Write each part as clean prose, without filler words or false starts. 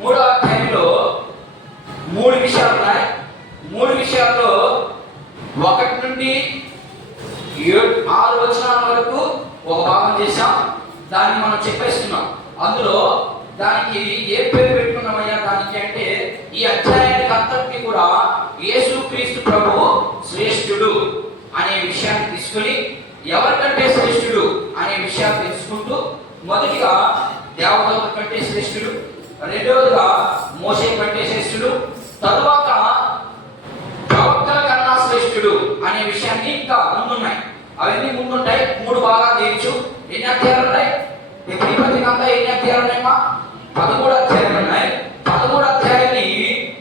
3వ అధ్యాయంలో 3 విషయాలు ఉన్నాయి. 3 విషయాల్లో 1 నుండి 6 వచనాల వరకు ఒక భాగం చేశాం. దాన్ని మనం చెప్పేస్తున్నాం. అందులో దానికి ఏ పేరు పెట్టుకున్నామయ్యా దానికి అంటే, ఈ అధ్యాయానికి అంతటికి కూడా యేసుక్రీస్తు ప్రభువు శ్రేష్ఠుడు అనే విషయాన్ని తీసుకుని, ఎవరికంటే శ్రేష్ఠుడు అనే విషయాన్ని తెలుసుకుంటూ, మొదటిగా దేవదూత కంటే శ్రేష్ఠుడు, రెండవదిగా మోషే కంటే శ్రేష్ఠుడు, తరువాత ప్రవక్తల కన్నా శ్రేష్ఠుడు అనే విషయాన్ని ఇంకా ముందున్నాయి. అవన్నీ ముందుంటాయి. 3 భాగాలు చేయొచ్చు. ఎన్ని అధ్యాయాలు ఉన్నాయి? ఎన్ని పత్రికంతా ఎన్ని అధ్యాయాలు ఉన్నాయమ్మా? 13 అధ్యాయాలు ఉన్నాయి. 13 అధ్యాయాన్ని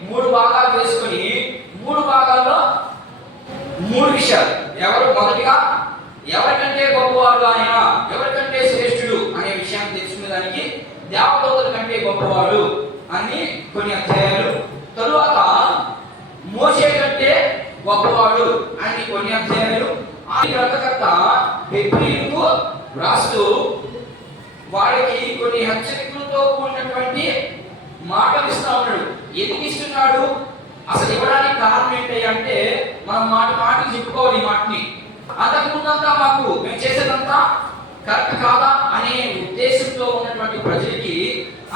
3 భాగాలు చేసుకుని 3 భాగాల్లో 3 విషయాలు. ఎవరు మొదటిగా ఎవరికంటే గొప్పవాడు ఆయన, ఎవరికంటే శ్రేష్ఠుడు అనే విషయాన్ని తెలుసుకునే దానికి దేవదూతల కంటే గొప్పవాడు అని కొన్ని అధ్యాయాలు, తరువాత మోషే కంటే గొప్పవాడు అని కొన్ని అధ్యాయాలు. ఆ గ్రంథకర్త హెబ్రీయులకు రాస్తూ వాడికి కొన్ని హెచ్చరికలతో కూడినటువంటి మాటలు ఇస్తా ఉన్నాడు. ఎందుకు ఇస్తున్నాడు? అసలు ఇవ్వడానికి కారణం ఏంటి అంటే, మనం మాటకి చెప్పుకోవాలి. ఈ మాటని అంతకుముందంతా మాకు మేము చేసేదంతా కరెక్ట్ కాదా అనే ఉద్దేశంతో ఉన్నటువంటి ప్రజలకి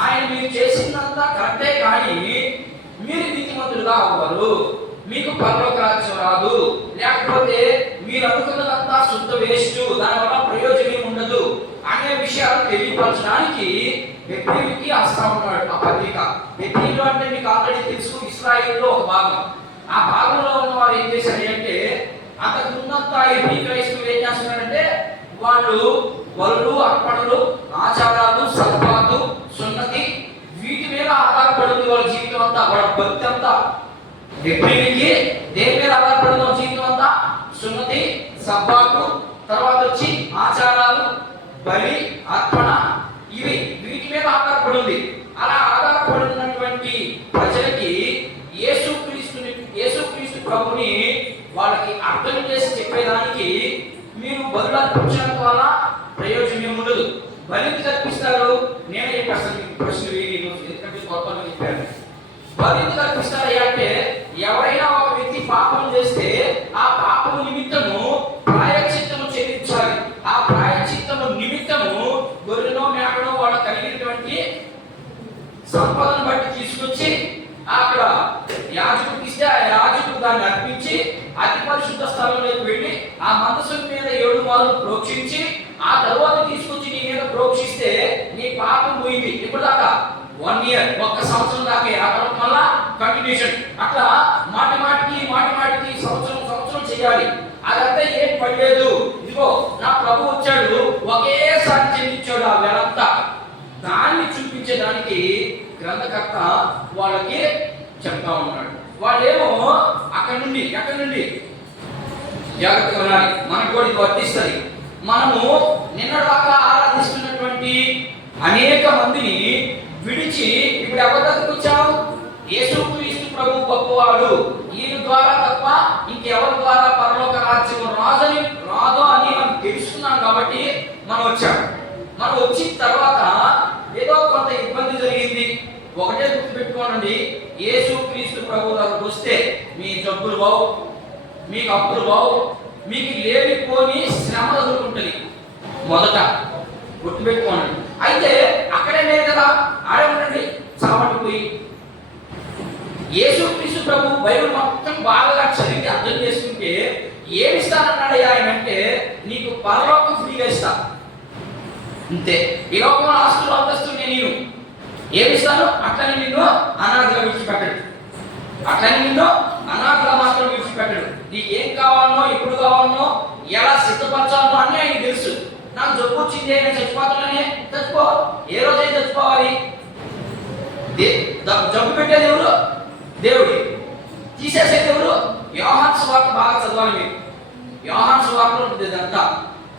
ఆయన మీరు చేసిందంతా కరెక్టే, కానీ మీరు నీతిమంతులుగా అవ్వరు, మీకు పరలోక రాజ్యం రాదు, లేకపోతే మీరు అనుకున్నదంతా శుద్ధ వేస్ట్, దానివల్ల ప్రయోజనం ఉండదు అనే విషయాలు తెలియపరచడానికి హెబ్రీయులకి వస్తా ఉన్నాడు ఆ పత్రిక. హెబ్రీయులు అంటే మీకు ఆల్రెడీ తెలుసు, ఇశ్రాయేలులో ఒక భాగం. ఆ భాగంలో ఉన్న వారు ఏం చేశారు అంటే, అంతకు ముందంతా హెబ్రీ క్రైస్తవులు ఏం చేస్తున్నారంటే, వాళ్ళు బలులు, అర్పణలు, ఆచారాలు, సద్భాతు, సున్నతి, వీటి మీద ఆధారపడింది వాళ్ళ జీవితం అంతా, వాళ్ళ భక్తి అంతా. హెబ్రీయులకి దేని మీద ఆధారపడింది జీవితం అంతా? సున్నతి, సద్భాతు, తర్వాత వచ్చి ఆచారాలు, బలి, అర్పణ, వీటి మీద ఆధారపడింది. అలా ఆధారపడినటువంటి ప్రజలకి యేసుక్రీస్తు ప్రభుని వాళ్ళకి అర్థం చేసి చెప్పేదానికి, మీరు బలులు అర్పించడం వల్ల ప్రయోజనం ఉండదు. బలిని కల్పిస్తారు. నేనే చెప్పేస్తాను మీకు ప్రశ్న ఎందుకంటే గొప్పగా చెప్పాను. బలిని కల్పిస్తారు అంటే, ఎవరైనా ఒక వ్యక్తి పాపం చేస్తే ఆ పాపము నిమిత్తము ప్రాయశ్చిత్తము చెల్లించాలి. ఆ ప్రాయశ్చిత్తము నిమిత్తము గొర్రెనో మేకనో వాళ్ళు కలిగినటువంటి సంపదను బట్టి తీసుకొచ్చి అక్కడ యాజకుడికి ఇస్తే, ఆ యాజకుడు దాన్ని అర్పించి అతి పరిశుద్ధ స్థలంలోకి వెళ్ళి ఆ మందసం మీద 7 మార్లు ప్రోక్షించి, ఆ తర్వాత తీసుకొచ్చి నీ మీద ప్రోక్షిస్తే నీ పాపం పోయింది. ఇప్పుడు దాకా 1 ఇయర్, 1 సంవత్సరం దాకా, ఆ తర్వాత మళ్ళా కంటిన్యూషన్. అట్లా మాటి మాటికి సంవత్సరం చేయాలి. అదంతా ఏం పడలేదు. ఇదిగో నా ప్రభు వచ్చాడు, ఒకేసారి చెల్లించాడు ఆ వెలంతా. దాన్ని చూపించేదానికి గ్రంథకర్త వాళ్ళకి చెప్తా ఉన్నాడు. వాళ్ళేమో ఎక్కడి నుండి జాగ్రత్తగా ఉండాలి. మనకు కూడా ఇది వర్తిస్తుంది. మనము నిన్నదాకా ఆరాధిస్తున్నటువంటి అనేక మందిని విడిచి ఇప్పుడు ఎవరి దగ్గరకు వచ్చాము? యేసుక్రీస్తు ప్రభు గొప్పవాడు, ఈయన ద్వారా తప్ప ఇంకెవరి ద్వారా పరలోక రాజ్యం రాదు అని మనం తెలుసుకున్నాం. కాబట్టి మనం వచ్చాము. మనం వచ్చిన తర్వాత ఏదో కొంత ఇబ్బంది జరిగింది. ఒకటే గుర్తుపెట్టుకోనండి, యేసుక్రీస్తు ప్రభు దగ్గరకు వస్తే మీ జబ్బులు బావు, మీకు అప్పులు బావు, మీకు లేనిపోని శ్రమ ఎదుర్కొంటుంది. మొదట గుర్తుపెట్టుకోనండి. అయితే అక్కడే లేదు కదా, ఆడే ఉండండి చావటిపోయి. యేసుక్రీస్తు ప్రభు బైబిల్ మొత్తం బాగా చదివి అర్థం చేసుకుంటే ఏమి ఇస్తానన్నాడు ఆయన అంటే, నీకు పరలోకం ఫ్రీగా ఇస్తా, అంతే. ఈ లోకంలో ఆస్తులు అంతస్తు నేను ఏమిస్తాను, అట్లని నిన్ను అనాథగా విడిచిపెట్టడు, అట్లని నిన్ను అనాథగా మాత్రం విడిచిపెట్టడు. నీకు ఏం కావాలనో, ఎప్పుడు కావాలనో, ఎలా సిద్ధపరచాలనో అన్నీ ఆయన తెలుసు. నాకు జబ్బు వచ్చింది, నేను చచ్చిపోతానని చచ్చిపో. ఏ రోజైనా చచ్చిపోవాలి. జబ్బు పెట్టేది ఎవరు? దేవుడి. తీసేసేది ఎవరు? యోహాను సువార్త బాగా చదవాలి మీరు. యోహాను సువార్తలో ఉంటుంది ఇదంతా.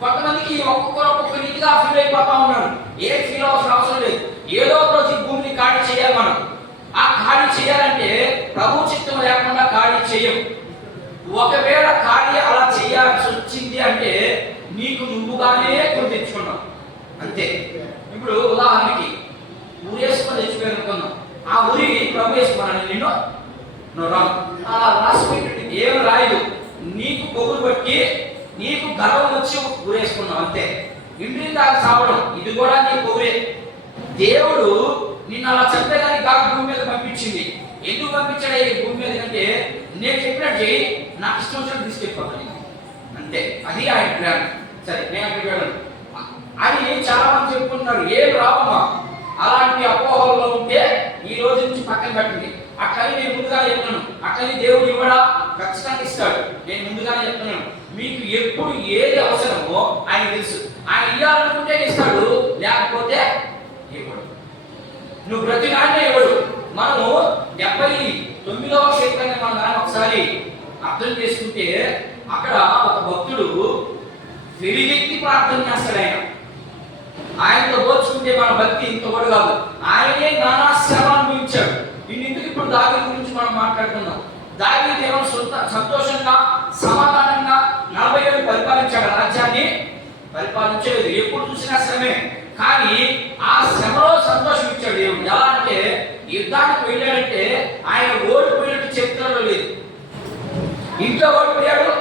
కొంతమందికి ఒక్కొక్క రీతిగా ఫీల్ అయిపోతా ఉన్నారు. ఏ ఫీల్ అవసరం లేదు. ఏదో రోజు భూమిని ఖాళీ చేయాలి మనం. ఆ ఖాళీ చేయాలంటే ప్రభు చిత్తం లేకుండా ఖాళీ చేయం. ఒకవేళ ఖాళీ అలా చేయాల్సి వచ్చింది అంటే నీకు నువ్వుగానే కొని తెచ్చుకున్నావు, అంతే. ఇప్పుడు ఉదాహరణకి ఊరేసుకొని తెచ్చిపోయారు అనుకున్నాం. ఆ అలా రాసిపెట్టి ఏం రాయదు. నీకు పొగులు బట్టి నీకు గర్వం వచ్చి ఊరేసుకున్నావు అంతే. ఇంటిని దాకా సావడం ఇది కూడా నీ పొగురే. దేవుడు నిన్ను అలా చంపేదానికి కాక భూమి మీద పంపించింది. ఎందుకు పంపించాడు ఈ భూమి మీద అంటే నేను చెప్పినట్టు చేయి, నాకు ఇష్టం వచ్చినట్టు తీసుకెళ్ళిపోతాను అంతే. అది ఆయన ప్లాన్. సరే నేను అక్కడికి వెళ్ళను అని చాలా మంది చెప్పుకుంటున్నారు. ఏం రావమ్మా అలాంటి అపోహల్లో ఉంటే ఈ రోజు నుంచి పక్కన పెట్టండి. అట్లని నేను ముందుగానే చెప్తున్నాను. అట్లని దేవుడు ఇవ్వడా, ఖచ్చితంగా ఇస్తాడు. నేను ముందుగానే చెప్తున్నాను. మీకు ఎప్పుడు ఏది అవసరమో ఆయన తెలుసు. ఆయన ఇవ్వాలనుకుంటే ఇస్తాడు, లేకపోతే ఇవ్వడు. నువ్వు బ్రతికానే ఇవ్వడు. మనము 79వ క్షేత్రాన్ని మనం కానీ ఒకసారి అర్థం చేసుకుంటే అక్కడ ఒక భక్తుడు వెలిగెత్తి ప్రార్థన చేస్తాడు. ఆయనతో పోల్చుకుంటే మన భక్తి ఇంత కూడా కాదు. ఆయనే నానా శ్రమ అనుభవించాడు. ఇందుకు ఇప్పుడు దావీదు గురించి మనం మాట్లాడుతున్నాం. దావీదు ఏమో సంతోషంగా సమాధానంగా 40 ఏళ్ళు పరిపాలించాడు. రాజ్యాన్ని పరిపాలించలేదు. ఎప్పుడు చూసినా శ్రమే. కానీ ఆ శ్రమలో సంతోషం ఇచ్చాడు దేవుడు. ఎలా అంటే యుద్ధానికి వెళ్ళాడంటే ఆయన ఓడిపోయినట్టు చరిత్రలో లేదు. ఇంట్లో ఓడిపోయాడు,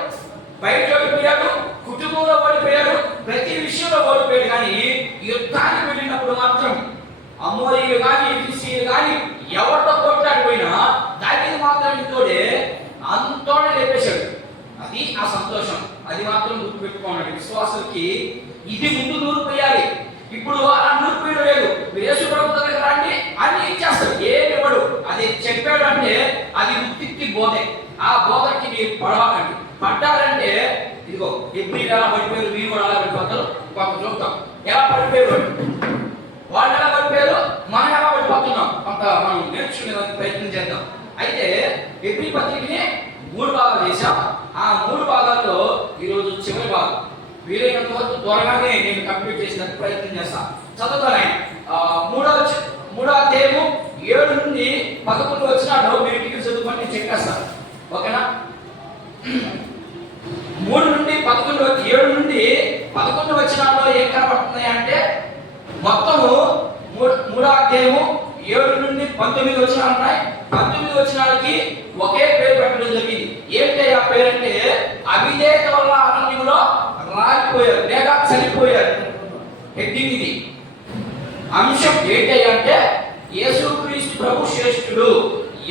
బయట ఓడిపోయాడు, కుటుంబంలో ఓడిపోయాడు, ప్రతి విషయంలో ఓడిపోయాడు. కానీ యుద్ధానికి వెళ్ళినప్పుడు మాత్రం అమోరీలు కానీ ఫిలిష్తీయులు కానీ ఎవరితో పోట్లాడిపోయినా దావీదు మాత్రం ఇంతోడే అంతోనే లేపేశాడు. అది ఆ సంతోషం. అది మాత్రం గుర్తుపెట్టుకోండి. విశ్వాసులకి ఇది ముందు నూరిపోయాలి. ఇప్పుడు అలా నూరిపోయడం లేదు. మీరు యేసు ప్రభు దగ్గరికి రండి అన్ని ఇచ్చేస్తాడు, ఏమి ఇవ్వడు. అది చెప్పాడు అంటే అది ఉత్తిత్తి బోధే. ఆ బోధకి మీరు పడవకండి. పడ్డారంటే ఇదిగో ఎప్పుడు ఎలా పడిపోయారు, మీరు కూడా అలా పడిపోతారు. కొంత చూద్దాం ఎలా పడిపోయారు, వాళ్ళు ఎలా పడిపోయారు, మనం ఎలా పడిపోతున్నాం. కొంత మనం నేర్చుకునే ప్రయత్నం చేద్దాం. అయితే ఎబ్రీ పత్రికని 3 భాగాలు చేశాం. ఆ 3 భాగాల్లో ఈరోజు చివరి భాగం వీలైనంత వరకు త్వరగానే నేను కంప్లీట్ చేసినందుకు ప్రయత్నం చేస్తాను. చదువుతాను. 3వ అధ్యాయము 7 నుండి 11 వచ్చినాడు. మీరు టికెట్ చదువుకొని నేను చెప్పేస్తాను. ఓకేనా? 3 నుండి 11, 7 నుండి 11 వచ్చినాల్లో ఏం కనబడుతున్నాయి అంటే మొత్తము 3వ అధ్యాయము 7 నుండి 19 వచనాలు ఉన్నాయి. 19 వచనాలకి ఒకే పేరు పెట్టడం జరిగింది. ఏంటి ఆ పేరు అంటే అవిధేయత వల్ల అరణ్యంలో రాలిపోయారు లేక చనిపోయారు. హెడ్డింగ్ ఇది. అంశం ఏంటి అంటే యేసుక్రీస్తు ప్రభు శ్రేష్ఠుడు.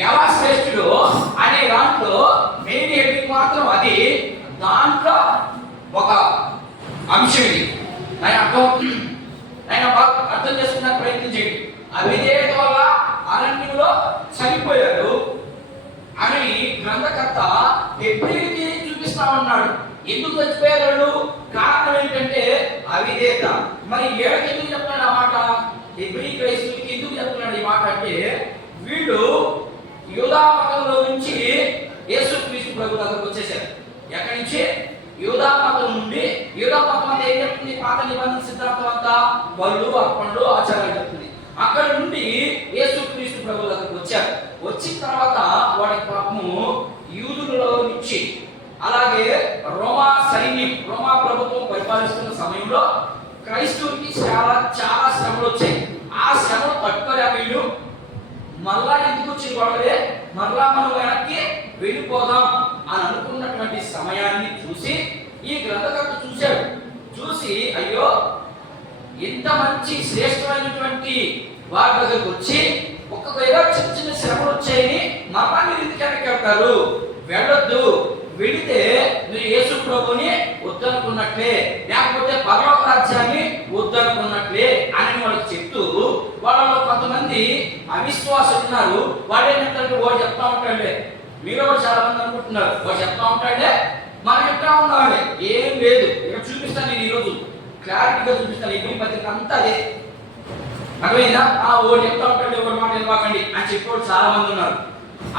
ఎలా శ్రేష్ఠుడు అనే దాంట్లో మెయిన్ హెడ్డింగ్ మాత్రం అది. దాంట్లో ఒక అంశం ఇది. ఆయన అర్థం చేసుకున్న ప్రయత్నం చేయండి. అవిధేయత వల్ల అరణ్యంలో చనిపోయారు అని గ్రంథకర్త ఎబ్రీయులకి చూపిస్తా ఉన్నాడు. ఎందుకు చచ్చిపోయారు? కారణం ఏంటంటే అవిధేయత. మరి ఏడకి ఎందుకు చెప్తున్నాడు ఆ మాట? ఎబ్రీ క్రైస్తవులకి ఎందుకు చెప్తున్నాడు ఈ మాట అంటే వీళ్ళు యూదా మతంలో నుంచి యేసుక్రీస్తు ప్రభు దగ్గరకు వచ్చేసారు. ఎక్కడి నుంచి? యూదా మతం నుండి. యూదా మతం అంటే ఏం చెప్తుంది? పాత నిబంధన సిద్ధాంతం అంతా బళ్ళు, అర్పణలు, ఆచారాలు చెప్తుంది. అక్కడ నుండి యేసుక్రీస్తు ప్రభు దగ్గరకు వచ్చారు. వచ్చిన తర్వాత వాడి పాపము యూదులలో నుంచి అలాగే రోమా సైన్యం, రోమా ప్రభుత్వం పరిపాలిస్తున్న సమయంలో క్రైస్తవులకి చాలా శ్రమలు వచ్చాయి. ఆ శ్రమలు తట్టుకోలేక వీళ్ళు మళ్ళా ఎందుకు వచ్చి గొడవలే, మళ్ళా మనం వెనక్కి వెళ్ళిపోదాం అని అనుకున్నటువంటి సమయాన్ని చూసి ఈ గ్రంథకర్త చూశాడు. చూసి అయ్యో ఇంత మంచి శ్రేష్టమైనటువంటి వారి దగ్గరకు వచ్చి ఒక్కవేళ చిన్న శ్రమలు వచ్చాయని మళ్ళా మీరు ఎందుకు వెనక్కి వెళ్తారు? వెళ్ళొద్దు. వెళితే మీరు యేసు ప్రభుని వద్దనుకున్నట్లే, లేకపోతే పరలోక రాజ్యాన్ని వద్దనుకున్నట్లే అని వాళ్ళకి చెప్తూ వాళ్ళలో కొంతమంది అవిశ్వాసం ఉన్నారు. వాడు ఏంటంటే వాడు చెప్తా ఉంటాడే, మీరు కూడా చాలా మంది అనుకుంటున్నారు వాడు చెప్తా ఉంటాడే మనం చెప్తా ఉన్నాడే. ఏం లేదు. ఇక్కడ చూపిస్తాను నేను ఈరోజు క్లారిటీగా చూపిస్తాను. ఈ పత్రిక అంతా అదే. అర్థమైందా? ఓడి చెప్తా ఉంటాడు ఎవరి మాట ఇవ్వకండి అని చెప్పేవాడు చాలా మంది ఉన్నారు.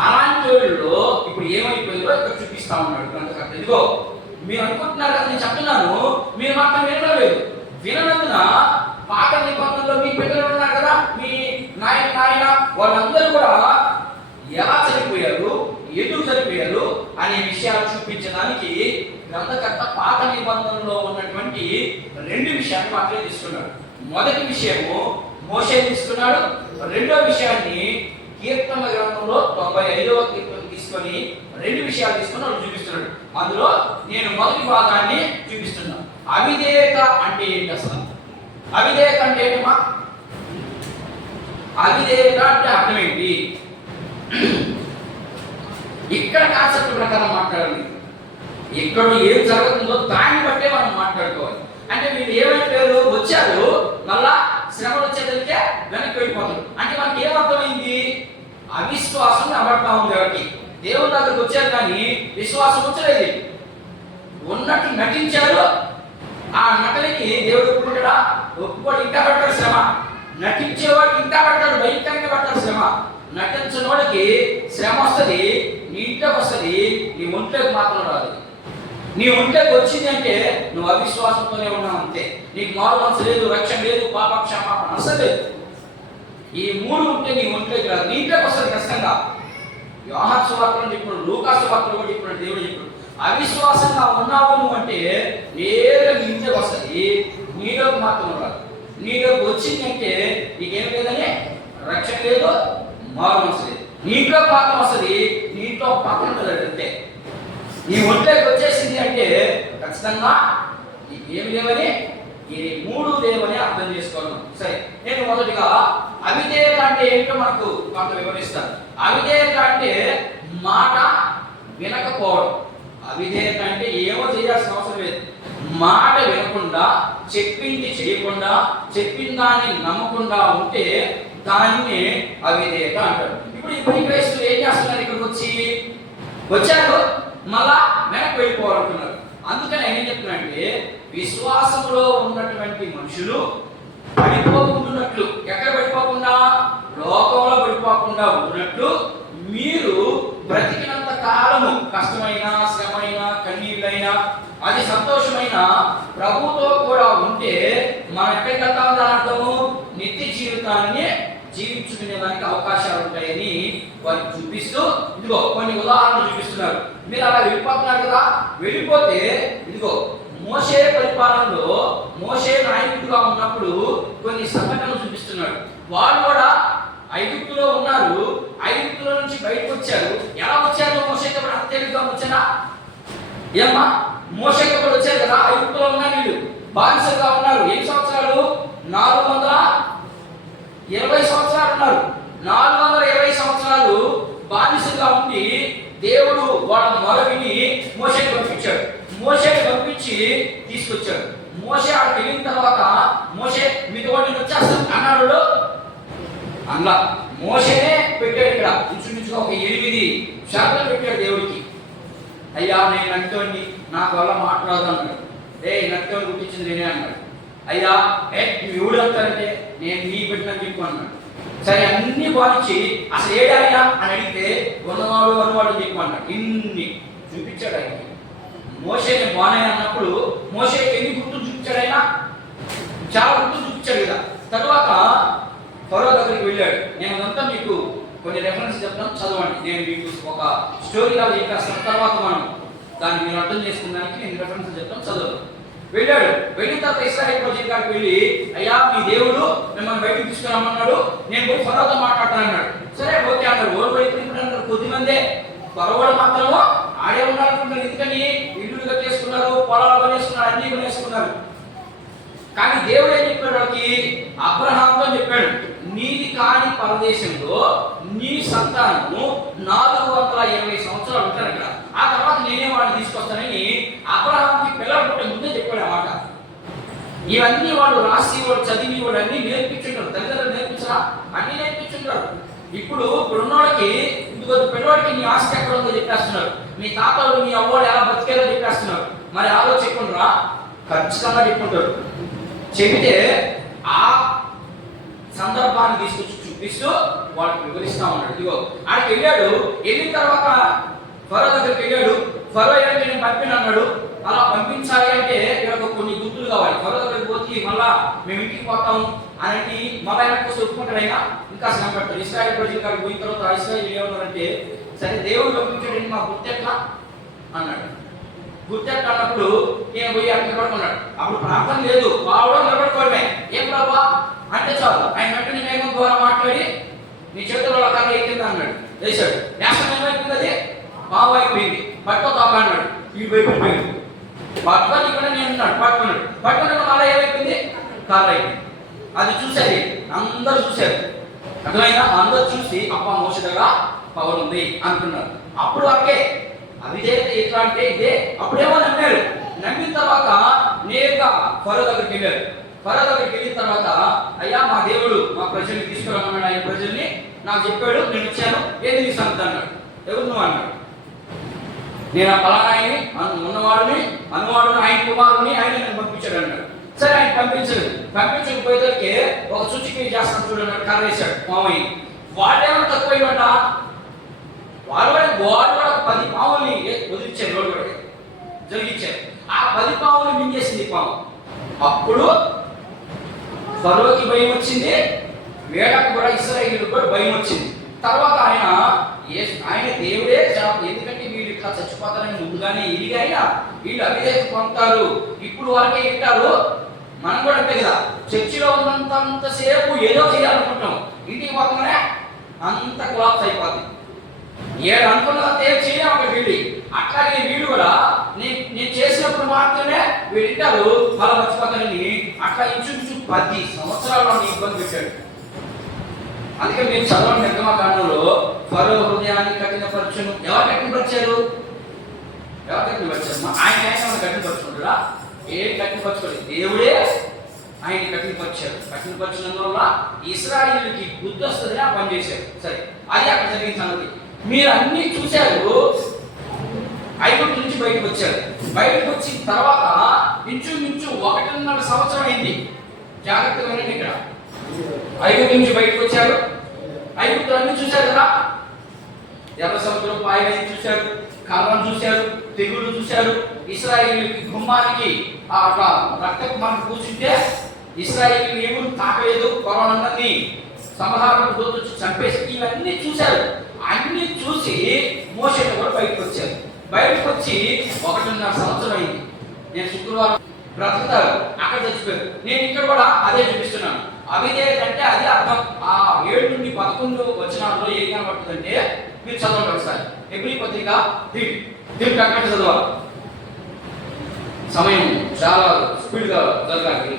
అలాంటి వాళ్ళలో ఇప్పుడు ఏమైపోయిందో ఇక్కడ చూపిస్తా ఉన్నాడు గ్రంథకర్త. ఇదిగో మీరు అనుకుంటున్నారు కదా నేను చెప్తున్నాను, మీరు మాత్రం వినలేదు. వినందున పాత నిబంధనలో మీ పిల్లలు ఉన్నారు కదా, మీ నాయన వాళ్ళందరూ కూడా ఎలా చనిపోయారు, ఎందుకు చనిపోయారు అనే విషయాలు చూపించడానికి గ్రంథకర్త పాత నిబంధనలో ఉన్నటువంటి 2 విషయాలు మాత్రమే తీసుకున్నాడు. మొదటి విషయము మోషే తీసుకున్నాడు. రెండో విషయాన్ని కీర్తన గ్రంథంలో 95వ కీర్తన తీసుకొని 2 విషయాలు తీసుకొని వాళ్ళు చూపిస్తున్నాడు. అందులో నేను మొదటి భాగాన్ని చూపిస్తున్నా. అవిధేయత అంటే ఏంటి అసలు? అవిధేయత అంటే ఏంటమ్మా? అవిధేయత అంటే అర్థం ఏంటి? ఇక్కడ కాన్సెప్ట్ ప్రకారం మాట్లాడాలి. ఇక్కడ ఏం జరుగుతుందో దాన్ని బట్టే మనం మాట్లాడుకోవాలి. అంటే మీరు ఏమైపోయారు, వచ్చారు, మళ్ళా శ్రమలు వచ్చేదలికే వెనక్కి వెళ్ళిపోతారు. అంటే మనకి ఏమర్థమైంది? అవిశ్వాసం అబడతా ఉంది. కాబట్టి దేవుని దగ్గరకు వచ్చారు కానీ విశ్వాసం వచ్చలేదు. ఉన్నట్టు నటించారు. ఆ నటనకి దేవుడు ఒప్పుకుంటాడా? ఒప్పుకోడు. ఇంకా పడతాడు శ్రమ. నటించేవాడికి ఇంకా పడతాడు, భయంకరంగా పడతాడు శ్రమ. నటించిన వాడికి శ్రమ వస్తుంది, నీ ఇంట్లోకి వస్తుంది, నీ ఒంట్లోకి మాత్రం రాదు. నీ ఒంట్లోకి వచ్చింది అంటే నువ్వు అవిశ్వాసంతోనే ఉన్నావు అంతే. నీకు మారు మనసు లేదు, రక్షణ లేదు, పాపక్షమాపణ అసలు లేదు. ఈ 3 ఉంటే నీ ఒంట్లోకి రాదు, నీ ఇంట్లోకి వస్తుంది ఖచ్చితంగా. యోహాను సువార్తలో చెప్పాడు, లూకా సువార్తలో కూడా చెప్పాడు, దేవుడు చెప్పాడు. అవిశ్వాసంగా ఉన్నావు నువ్వు అంటే నేరుగా నీ ఇంట్లోకి వస్తుంది, నీలోకి మాత్రం రాదు. నీలోకి వచ్చింది అంటే నీకేం లేదని రక్షణ లేదు, మారు మనసు లేదు. నీంట్లో మాత్రం వస్తుంది, నీంట్లో పక్కన అంతే. నీ ఒంట్లోకి వచ్చేసింది అంటే ఖచ్చితంగా నీకేమి లేవని, ఈ 3 లేవని అర్థం చేసుకోవాలి. సరే, నేను మొదటిగా అవిధేయత అంటే ఏంటో మనకు కొంత వివరిస్తాను. అవిధేయత అంటే మాట వినకపోవడం. అవిధేయత అంటే ఏమో చేయాల్సిన అవసరం లేదు. మాట వినకుండా, చెప్పింది చేయకుండా, చెప్పిన దాన్ని నమ్మకుండా ఉంటే దాన్ని అవిధేయత అంటారు. ఇప్పుడు ఈ క్రైస్తవులు ఏం చేస్తున్నారు? ఇక్కడికి వచ్చారు, మళ్ళా వెనక్కి వెళ్ళిపోవాలనుకున్నారు. అందుకని ఏం చెప్తున్నానంటే, విశ్వాసంలో ఉన్నటువంటి మనుషులు పడిపోకుండాన్నట్లు, ఎక్కడ పడిపోకుండా, లోకంలో పడిపోకుండా ఉన్నట్లు మీరు బ్రతికినంత కాలము కష్టమైన, శ్రమైన, కన్నీళ్ళైనా, అది సంతోషమైన ప్రభుతో కూడా ఉంటే మనం ఎక్కడికి వెళ్తామని అర్థము? నిత్య జీవితాన్ని జీవించుకునే దానికి అవకాశాలు ఉంటాయని వారికి చూపిస్తూ ఇదిగో కొన్ని ఉదాహరణలు చూపిస్తున్నారు. మీరు అలా వెళ్ళిపోతున్నారు కదా, వెళ్ళిపోతే ఇదిగో మోషే పరిపాలనలో మోషే నాయకుడిగా ఉన్నప్పుడు కొన్ని సంఘటనలు చూపిస్తున్నాడు. వాళ్ళు కూడా ఐగుప్తులో ఉన్నారు, ఐగుప్తులో నుంచి బయటకు వచ్చారు. ఎలా వచ్చారు? మోషేతో కూడా అత్యధికంగా వచ్చారా? ఏమ్మా, మోషేతో కూడా వచ్చారు కదా. ఐగుప్తులో ఉన్న వీళ్ళు బానిసలుగా ఉన్నారు. ఎన్ని సంవత్సరాలు? 420 సంవత్సరాలు ఉన్నారు. 420 సంవత్సరాలు బానిసలుగా ఉండి దేవుడు వాళ్ళ మొర విని మోషేని పంపించాడు. మోషేని పంపించి తీసుకొచ్చాడు. మోషే అక్కడికి వెళ్ళిన తర్వాత మోషే మీతో నేను వచ్చేస్తాను అన్నాడు. అలా మోషేనే పెట్టాడు. ఇక్కడ ఇంచుమించుగా ఒక 8 షరతులు పెట్టాడు దేవుడికి. అయ్యా, నేను నట్టోడిని, నాకు వల్ల మాట్లాడదు అన్నాడు. నట్టోడిని గుర్తించింది నేనే అన్నాడు. అయ్యా, ఎవడు అంటారంటే నేను నీ పెట్టినని చెప్పు అన్నాడు. సరే, అన్ని బాధించి అసలు ఏడాయా అని అడిగితే ఉన్నవాడు అని చెప్పు అన్నాడు. ఇన్ని చూపించాడు ఆయన. మోషేని బానయ్య అన్నప్పుడు మోషేకి ఎన్ని గుర్తులు చూపించాడు ఆయన? చాలా గుర్తులు చూపించాడు కదా. తర్వాత ఫరో దగ్గరికి వెళ్ళాడు. నేను అదంతా మీకు కొన్ని రెఫరెన్స్ చెప్తాను, చదవండి. నేను మీకు ఒక స్టోరీ లాగా చెప్పేస్తాను. తర్వాత మనం దాన్ని మీరు అర్థం చేసుకున్నానికి నేను రెఫరెన్స్ చెప్తాను, చదవండి. వెళ్ళాడు. వెళ్ళిన తర్వాత ఇశ్రాయేలు ప్రజల గారికి వెళ్ళి, అయ్యా, మీ దేవుడు మిమ్మల్ని బయటకు తీసుకురామన్నాడు, నేను పోయి ఫరోతో మాట్లాడతాను అన్నాడు. సరే, ఓకే అన్నాడు. ఓడి బయట అన్నారు కొద్దిమందే. ఫరోవాడు మాత్రము ఆడే ఉండాలనుకుంటున్నారు. ఎందుకని? ఇల్లుగా చేసుకున్నారు, పొలాలు కొనేసుకున్నారు, అన్ని కొనేసుకున్నారు. కానీ దేవుడు ఏం చెప్పాడు వాళ్ళకి? అబ్రహాంతో చెప్పాడు, నీది కాని పరదేశంలో నీ సంతానము 420 సంవత్సరాలు ఉంటారు ఇక్కడ. ఆ తర్వాత నేనే వాడిని తీసుకొస్తానని అబ్రహాంకి పిల్లలు పుట్టే ముందే చెప్పాడు అన్నమాట. ఇవన్నీ వాడు రాసి, వాడు చదివి, వాడు అన్ని నేర్పించుంటారు. తల్లిదండ్రులు నేర్పించరా? అన్ని నేర్పించుంటారు. ఇప్పుడున్నోడికి ఇందుకు పిల్లవాడికి నీ ఆస్తి ఎక్కడ ఉందో చెప్పేస్తున్నారు. మీ తాతలు, మీ అవ్వడు ఎలా బతికేదో చెప్పేస్తున్నారు. మరి ఆలోచించకుండా ఖచ్చితంగా చెప్పుకుంటారు. చెబితే ఆ సందర్భాన్ని తీసుకొచ్చి చూపిస్తూ వాళ్ళకి వివరిస్తా ఉన్నాడు. ఇదిగో ఆయనకి వెళ్ళాడు. వెళ్ళిన తర్వాత ఫరో దగ్గరికి వెళ్ళాడు. ఫరో ఏంటంటే నేను పంపిన అన్నాడు. అలా పంపించాలి అంటే ఇక్కడ కొన్ని గుర్తులు కావాలి. ఫరో దగ్గరికి పోతే మళ్ళా మేము ఇంటికి పోతాము అని మళ్ళీ ఆయన కోసం ఒప్పుకుంటాడు. అయినా ఇంకా శ్రమ పెడతాడు. ఇశ్రాయేలు ప్రజల కాడికి పోయిన తర్వాత ఇశ్రాయేలు ఏమన్నారంటే, సరే దేవుడు పంపించాడు, మా గుర్తెట్లా అన్నాడు. గుర్తెట్లా అన్నప్పుడు నేను పోయి అక్కడ నిలబడుకున్నాడు. అప్పుడు ప్రార్థన లేదు, వాడు నిలబడుకోవడమే. ఏం ప్రభా అంటే చాలు. ఆయన వెంటనే మేఘం ద్వారా మాట్లాడి నీ చేతుల్లో కర్ర ఎక్కింది అన్నాడు. వేశాడు. వేసం ఏమైపోయింది, అది పాము అయిపోయింది. పట్టుకోతాక అన్నాడు, ఈ భయపడిపోయింది. పట్టుకొని ఇక్కడ నేను ఉన్నాడు, పట్టుకున్నాడు మళ్ళీ ఏమైపోయింది, కారు అయిపోయింది. అది చూసేది అందరూ చూశారు. అర్థమైనా అందరూ చూసి అప్ప మోసే దగ్గర పవర్ ఉంది అనుకున్నారు. అప్పుడు వరకే అవిధేయత ఎట్లా అంటే ఇదే. అప్పుడేమో నమ్మాడు. నమ్మిన తర్వాత నేరుగా ఫరో దగ్గరికి వెళ్ళారు. ఫరో దగ్గరికి వెళ్ళిన తర్వాత, అయ్యా మా దేవుడు మా ప్రజల్ని తీసుకురమ్మన్నాడు, ఆయన ప్రజల్ని నాకు చెప్పాడు, నేను వచ్చాను, ఏది నీ సంగతి అన్నాడు. ఎవరు నువ్వు అన్నాడు. నేను ఆ పలానాయని ఉన్నవాడిని అనువాడుని ఆయన కుమారుని ఆయన నేను పంపించాడు అన్నాడు. సరే ఆయన పంపించకపోయేసరికి ఒక సూచిక చేస్తాను చూడన్నాడు, కర్రేశాడు మామయ్య. వాడేమో తక్కువైనట, వాడు కూడా 10 పావుల్ని వదిలించారు, రోడ్డు కూడా జరిగించారు. ఆ 10 పావులు మింగేసింది పాము. అప్పుడు ఫరోకి భయం వచ్చింది, వేడకు కూడా ఇశ్రాయేలుకు కూడా భయం వచ్చింది. తర్వాత ఆయన దేవుడే ఎందుకంటే వీళ్ళు ఇట్లా చచ్చిపోతారని ముందుగానే ఎరిగాయన, వీళ్ళు అవిధేయత పొందుతారు, ఇప్పుడు వరకే వింటారు. మనం కూడా అంతే కదా, చర్చిలో ఉన్నంతసేపు ఏదో చేయాలనుకుంటాం, ఇంటికి పోతామనే అంత కొలాప్స్ అయిపోతుంది. ఏడు అనుకున్నదంతా ఏం చేయాలి అక్కడ వెళ్ళి. అట్లాగే వీళ్ళు కూడా నేను చేసినప్పుడు మాత్రమే వీళ్ళు వింటారు, వాళ్ళ మర్చిపోతారని అట్లా ఇంచుమించు 10 సంవత్సరాలు ఇబ్బంది పెట్టాడు. అందుకే మీరు చదవండి నిర్గమకాండంలో, ఫరో హృదయాన్ని కఠినపరచును. ఎవరు కఠినపరిచారు? ఆయన కఠినపరచుకుంటారా? ఏం కఠినపరచుకోలేదు, దేవుడే ఆయన కఠినపరిచారు. కఠినపరిచినందువల్ల ఇశ్రాయేలుకి బుద్ధి వస్తుందని ఆ పని చేశారు. సరే, అది అక్కడ జరిగిన సంగతి మీరు అన్ని చూశారు. ఐగుప్తు నుంచి బయటకు వచ్చారు. బయటకు వచ్చిన తర్వాత ఇంచుమించు 1.5 సంవత్సరం అయింది. జాగ్రత్తగా వినండి. ఇక్కడ ఐగుప్తు నుంచి బయటకు వచ్చారు. ఐగుప్తు అన్ని చూశారు కదా, ఎర్ర సముద్రం పాయని చూశారు, కర్రను చూశారు, తెగులు చూశారు. ఇశ్రాయేలుకి గుమ్మానికి ఆ రక్తపు మనకు కూర్చుంటే ఇశ్రాయేలు ఏమీ తాకలేదు, కరోనాన్ని సంహారం దూత చంపేసి ఇవన్నీ చూశారు. అన్ని చూసి మోషే కూడా బయటకు వచ్చారు. బయటకు వచ్చి 1.5 సంవత్సరం అయింది. నేను శుక్రవారం బ్రతుకుతారు, అక్కడ చచ్చిపోయారు. నేను ఇక్కడ కూడా అదే చూపిస్తున్నాను. అవిధేయత అంటే అది అర్థం. ఆ 7 నుండి 11 వచనాల్లో ఏం కనబడుతుందంటే, మీరు చదవండి ఒకసారి. హెబ్రీ పత్రిక 3 అక్కడ చదవాలి. సమయం చాలా స్పీడ్గా జరగాలి.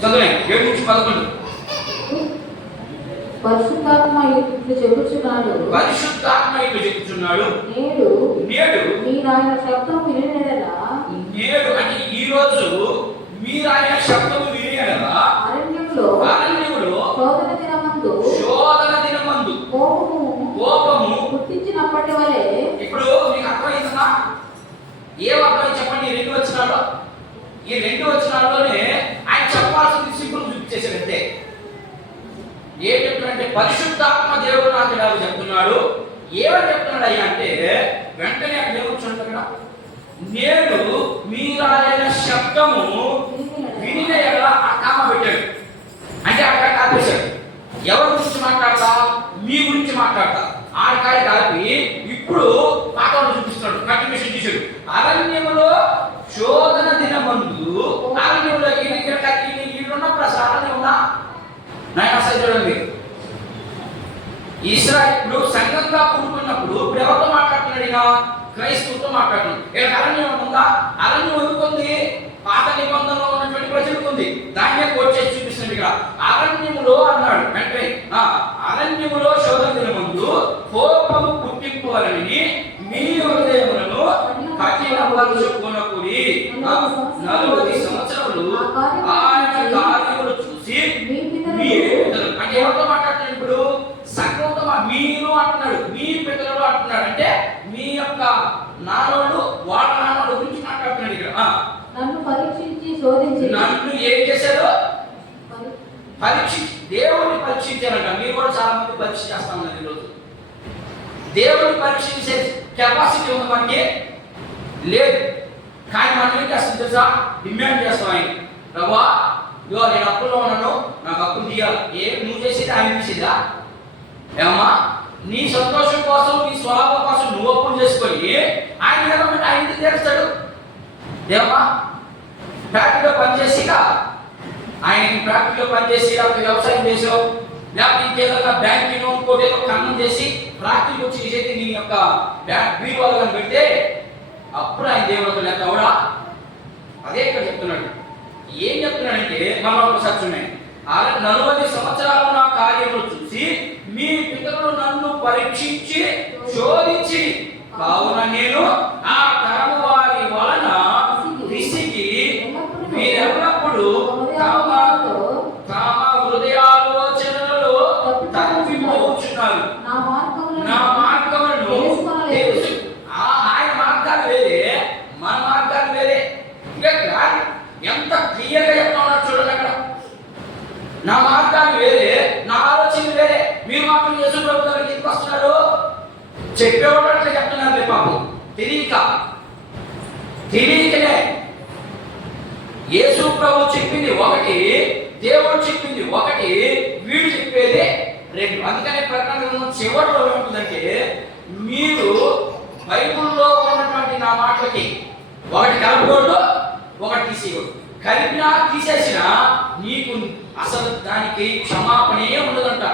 చదవండి 7 నుంచి 11. పరిశుద్ధాత్మ ఇట్లు చెబుతున్నాడు, నేడు మీరు ఆయన శబ్దం వినేలా, నేడు అంటే ఈ రోజు మీరు ఆయన శబ్దం వినేలా అరణ్యంలో శోధన దినమందు కోపము పుట్టించినప్పటి వలె. ఇప్పుడు మీకు అర్థమైందా? ఏం అర్థం చెప్పండి. 2 వచనాల్లో, ఈ 2 వచనాల్లోనే ఆయన చెప్పాల్సింది సింపుల్ చూపించేశాడు అంతే. ఏం చెప్తున్నాడంటే, పరిశుద్ధాత్మ దేవుడు నాకు ఇలా చెప్తున్నాడు. ఏమని చెప్తున్నాడు అయ్యా అంటే, వెంటనే అక్కడ ఏమొచ్చుంటాడు, నేడు మీరు ఆయన శబ్దము వినిన ఎలా ఆ కామ పెట్టాడు. అంటే అక్కడ కాపేశాడు. ఎవరి గురించి మాట్లాడతా? మీ గురించి మాట్లాడతా. ఆడకాయ కలిపి ఇప్పుడు పాఠాలు చూపిస్తున్నాడు, కంటిన్యూషన్ చేశాడు. అరణ్యములో శోధన దినమందు, అరణ్యంలో ఉన్నప్పుడు అసలు అరణ్యం ఉందా? చూడండి, ఇశ్రాయేలు సంఘంగా కూడుకున్నప్పుడు ఇప్పుడు ఎవరితో మాట్లాడుతున్నాడు? ఇక క్రైస్తవుతో మాట్లాడుతున్నాడు. ఇక్కడ అరణ్యం ఉందా? అరణ్యం ఎందుకుంది? పాత నిబంధనలో ఉన్నటువంటి ప్రజలకు ఉంది. దాన్నే కోట్ చేసి చూపిస్తుంది. ఇక్కడ అరణ్యములో అన్నాడు. వెంటనే అరణ్యములో శోధన దినమందు కోపము పుట్టింపువలని మీ హృదయములను కఠినపరచుకొనకుడి. 40 సంవత్సరములు ఆయన కార్యములు చూసి అంటే ఎవరితో మాట్లాడుతున్నాడు? ఇప్పుడు సంఘంతో మీరు అంటున్నాడు, మీ పితరులు అంటున్నాడు. అంటే మీ యొక్క నాన్నోళ్ళు వాళ్ళ నాన్నోళ్ళ గురించి మాట్లాడుతున్నాడు. ఇక్కడ నన్ను పరీక్షించి శోధించి, నన్ను ఏం చేశారు? దేవుడిని పరీక్షించారంట. మీరు కూడా చాలా మంది పరీక్ష చేస్తా ఉన్నారు ఈరోజు. దేవుడిని పరీక్షించే కెపాసిటీ ఉంది మనకి లేదు. కానీ మనం ఏం చేస్తాం తెలుసా? డిమాండ్ చేస్తాం. ఆయన ప్రభా, ఇదిగో నేను అప్పుల్లో ఉన్నాను, నాకు అప్పులు తీయాలి. నువ్వు చేసేది ఆయన చేసేదా? ఏమమ్మా, నీ సంతోషం కోసం, నీ స్వలాభం కోసం నువ్వు అప్పులు చేసుకొని ఆయన ఏమంటే ఆయన తీరుస్తాడు. ఏమమ్మా, ఫ్యాక్టరీలో పనిచేసిగా, ఆయన ఫ్యాక్టరీలో పనిచేసి వ్యవసాయం చేసావు, లేకపోతే ఇంకేదైనా బ్యాంకింగ్ ఇంకోటి ఏదో ఖననం చేసి రాత్రికి వచ్చి చేసి నీ యొక్క బ్యాంక్ బీరువాలను పెడితే అప్పుడు ఆయన దేవుడు లేక కూడా అదే ఇక్కడ చెప్తున్నాడు. ఏం చెప్తున్నాడంటే మనం ఒకసారి చూడండి, 40 సంవత్సరాలు నా కార్యములు చూసి మీ పితరులు నన్ను పరీక్షించి శోధించి కావున నేను ఆ తరము వారి వలన విసిగి మీరెల్లప్పుడు తమ హృదయాలోచనలలో తప్పిపోవచ్చున్నారు. నా మార్గములను తెలుసు. ఆయన మార్గాలు వేరే, మన మార్గాలు వేరే. ఇంకా ఎంత క్లియర్గా చెప్తున్నారు చూడండి అక్కడ. నా మార్గాలు వేరే, నా ఆలోచనలు వేరే. మీరు మాత్రం యేసు ప్రభు దగ్గరికి ఎందుకు వస్తున్నారు? చెప్పేవాళ్ళు అట్లా చెప్తున్నారు పాపం, తెలియకనే. యేసు ప్రభు చెప్పింది ఒకటి, దేవుడు చెప్పింది ఒకటి, వీడు చెప్పేది రెండు. అందుకనే ప్రకటన చివరిలో ఏముంటుందంటే, మీరు బైబిల్లో ఉన్నటువంటి నా మాటలకి ఒకటి కలపకూడదు, ఒకటి తీసేయకూడదు. కలిపినా తీసేసినా నీకు అసలు దానికి క్షమాపణే ఉండదంట.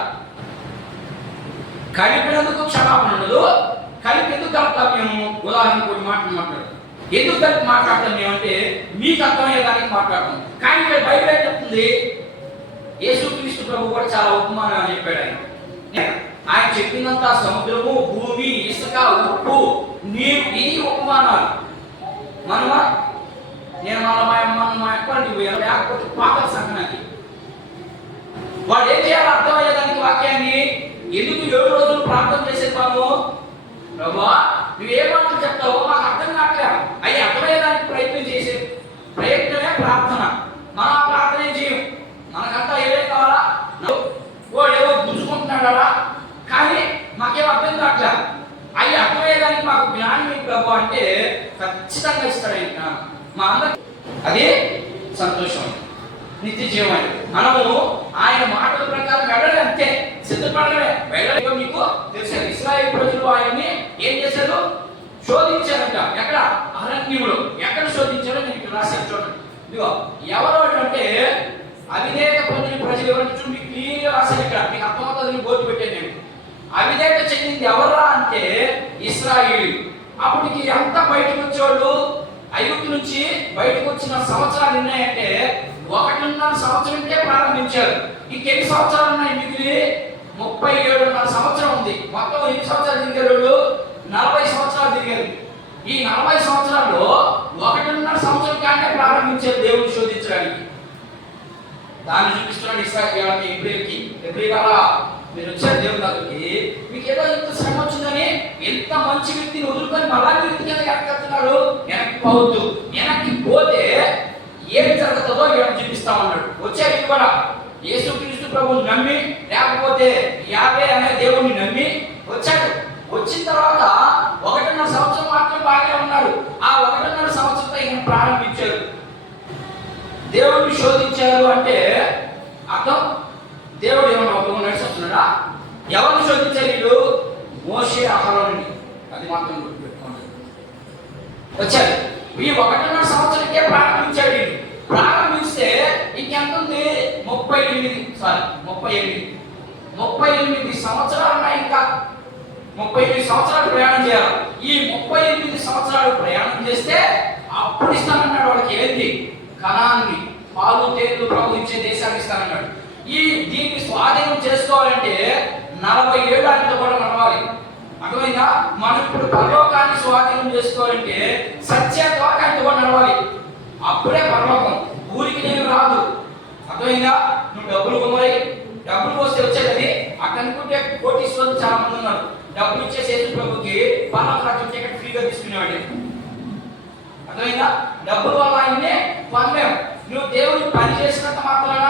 కలిపినందుకు క్షమాపణ ఉండదు. కలిపి ఎందుకు కలుపుతాం మేము? ఉదాహరణ కొన్ని మాటలు మాట్లాడతాం. ఎందుకు కలిపి మాట్లాడతాం మేమంటే మీకు అర్థమయ్యేదానికి మాట్లాడతాం. కానీ ఇక్కడ బైబిల్ ఏం చెప్తుంది? యేసుక్రీస్తు ప్రభు కూడా చాలా ఉపమానాలు చెప్పాడు. ఆయన చెప్పినంత సముద్రము, భూమి, ఇసుక, ఉప్పు, నీరు, ఇది ఉపమానాలు. మనమా నేను మన ఎక్కడికి పోయాను, లేకపోతే పాత సంఘానికి వాడు ఏం చేయాలో అర్థమయ్యేదానికి వాక్యాన్ని ఎందుకు 7 రోజులు ప్రార్థన చేసేద్దాము? ప్రభా నువ్వు ఏ మాటలు చెప్తావో మాకు అర్థం కావట్లేదు. అవి అర్థమయ్యేదానికి ప్రయత్నం చేసే ప్రయత్నమే ప్రార్థన. మనం ఆ ప్రార్థన ఏం చేయం. మనకంతా ఏమేం కావాలా? వాడు ఏవో గుంజుకుంటున్నాడా, కానీ మాకేం అర్థం కావట్లేదు. అవి అర్థమయ్యేదానికి మాకు జ్ఞానం ప్రభు అంటే ఖచ్చితంగా ఇస్తాడు. మా అందరికి అదే సంతోషం, నిత్య జీవం. మనము ఆయన మాటల ప్రకారం వెళ్ళాలి, అంతే. సిద్ధపడమే వెళ్ళలేక. మీకు తెలుసు, ఇశ్రాయేలు ప్రజలు ఆయన్ని ఏం చేశారు? శోధించారంట. ఎక్కడ? అరణ్యములో. ఎక్కడ శోధించారో నేను ఇక్కడ రాశాను చూడండి. ఇదిగో ఎవరు అంటే అవిధేయత పొందిన ప్రజలు ఎవరు? మీకు క్లియర్గా రాశాను ఇక్కడ, మీకు అర్థమవుతుంది. బోర్డు పెట్టాను నేను. అవిధేయత చెందింది ఎవరా అంటే ఇశ్రాయేలు. అప్పటికి ఎంత బయటకు వచ్చేవాళ్ళు? ఐగుప్తు నుంచి బయటకు వచ్చిన సంవత్సరాలు ఉన్నాయంటే 1.5 సంవత్సరంకే ప్రారంభించారు. ఇంకెన్ని సంవత్సరాలు ఉన్నాయి మిగిలి? 37.5 సంవత్సరం ఉంది. మొత్తం ఎన్ని సంవత్సరాలు తిరిగారు? 40 సంవత్సరాలు తిరిగారు. ఈ 40 సంవత్సరాల్లో 1.5 సంవత్సరం కానీ ప్రారంభించారు దేవుని శోధించడానికి. దాన్ని చూపిస్తున్నాడు ఇశ్రాయేలుకి, ఎబ్రియులారా మీరు వచ్చారు దేవుని దగ్గరికి, మీకు ఏదో ఇంత శ్రమ వచ్చిందని ఎంత మంచి వ్యక్తిని వదులుకొని మళ్ళా వ్యక్తి కింద ఎక్కడుతున్నారు. వెనక్కి పోవద్దు. వెనక్కి పోతే ఏం జరుగుతుందో ఏమైనా చూపిస్తామన్నాడు. వచ్చారు కూడా యేసుక్రీస్తు ప్రభువుని నమ్మి, లేకపోతే యావే అనే దేవుణ్ణి నమ్మి వచ్చాడు. వచ్చిన తర్వాత 1.5 సంవత్సరం మాత్రం బాగానే ఉన్నారు. ఆ 1.5 సంవత్సరంతో ఈయన ప్రారంభించారు. దేవుడిని శోధించారు అంటే అర్థం దేవుడు ఏమన్నా ఒక నడిచొస్తున్నాడా? ఎవరిని శోధించారు వీళ్ళు? మోషే, అహరోనుని. అది మాత్రం గుర్తుపెట్టుకోండి. వచ్చారు. ఈ 1.5 సంవత్సరానికే ప్రారంభించాడు వీళ్ళు. ప్రారంభిస్తే ఇంకెంత ఉంది? 38 సంవత్సరాలు ఉన్నాయి. ఇంకా 38 సంవత్సరాలు ప్రయాణం చేయాలి. ఈ 38 సంవత్సరాలు ప్రయాణం చేస్తే అప్పుడు ఇస్తానన్నాడు వాళ్ళకి. ఏంటి? కనాన్ని, పాలు తేనెలు ప్రవహించే దేశాన్ని ఇస్తానన్నాడు. దీన్ని స్వాధీనం చేసుకోవాలంటే 40 ఏళ్ళు ఆయనతో కూడా నడవాలి. అర్థమైందా? మనం ఇప్పుడు పరలోకాన్ని స్వాధీనం చేసుకోవాలంటే సత్యత్వ ఆయనతో కూడా నడవాలి. అప్పుడే పరలోకం. ఊరికి నేను రాదు. అర్థమైందా? నువ్వు డబ్బులు కొమ్మరి, డబ్బులు పోస్తే వచ్చేది. అక్కడ అనుకుంటే కోటీశ్వరులు చాలా మంది ఉన్నారు. డబ్బులు ఇచ్చే యేసు ప్రభుకి పరలోక రాజ్యం టికెట్ ఫ్రీగా తీసుకునేవాడి. అర్థమైందా? డబ్బుల వల్ల ఆయన్నే పొందలేము. నువ్వు దేవుడికి పని చేసినంత మాత్రాన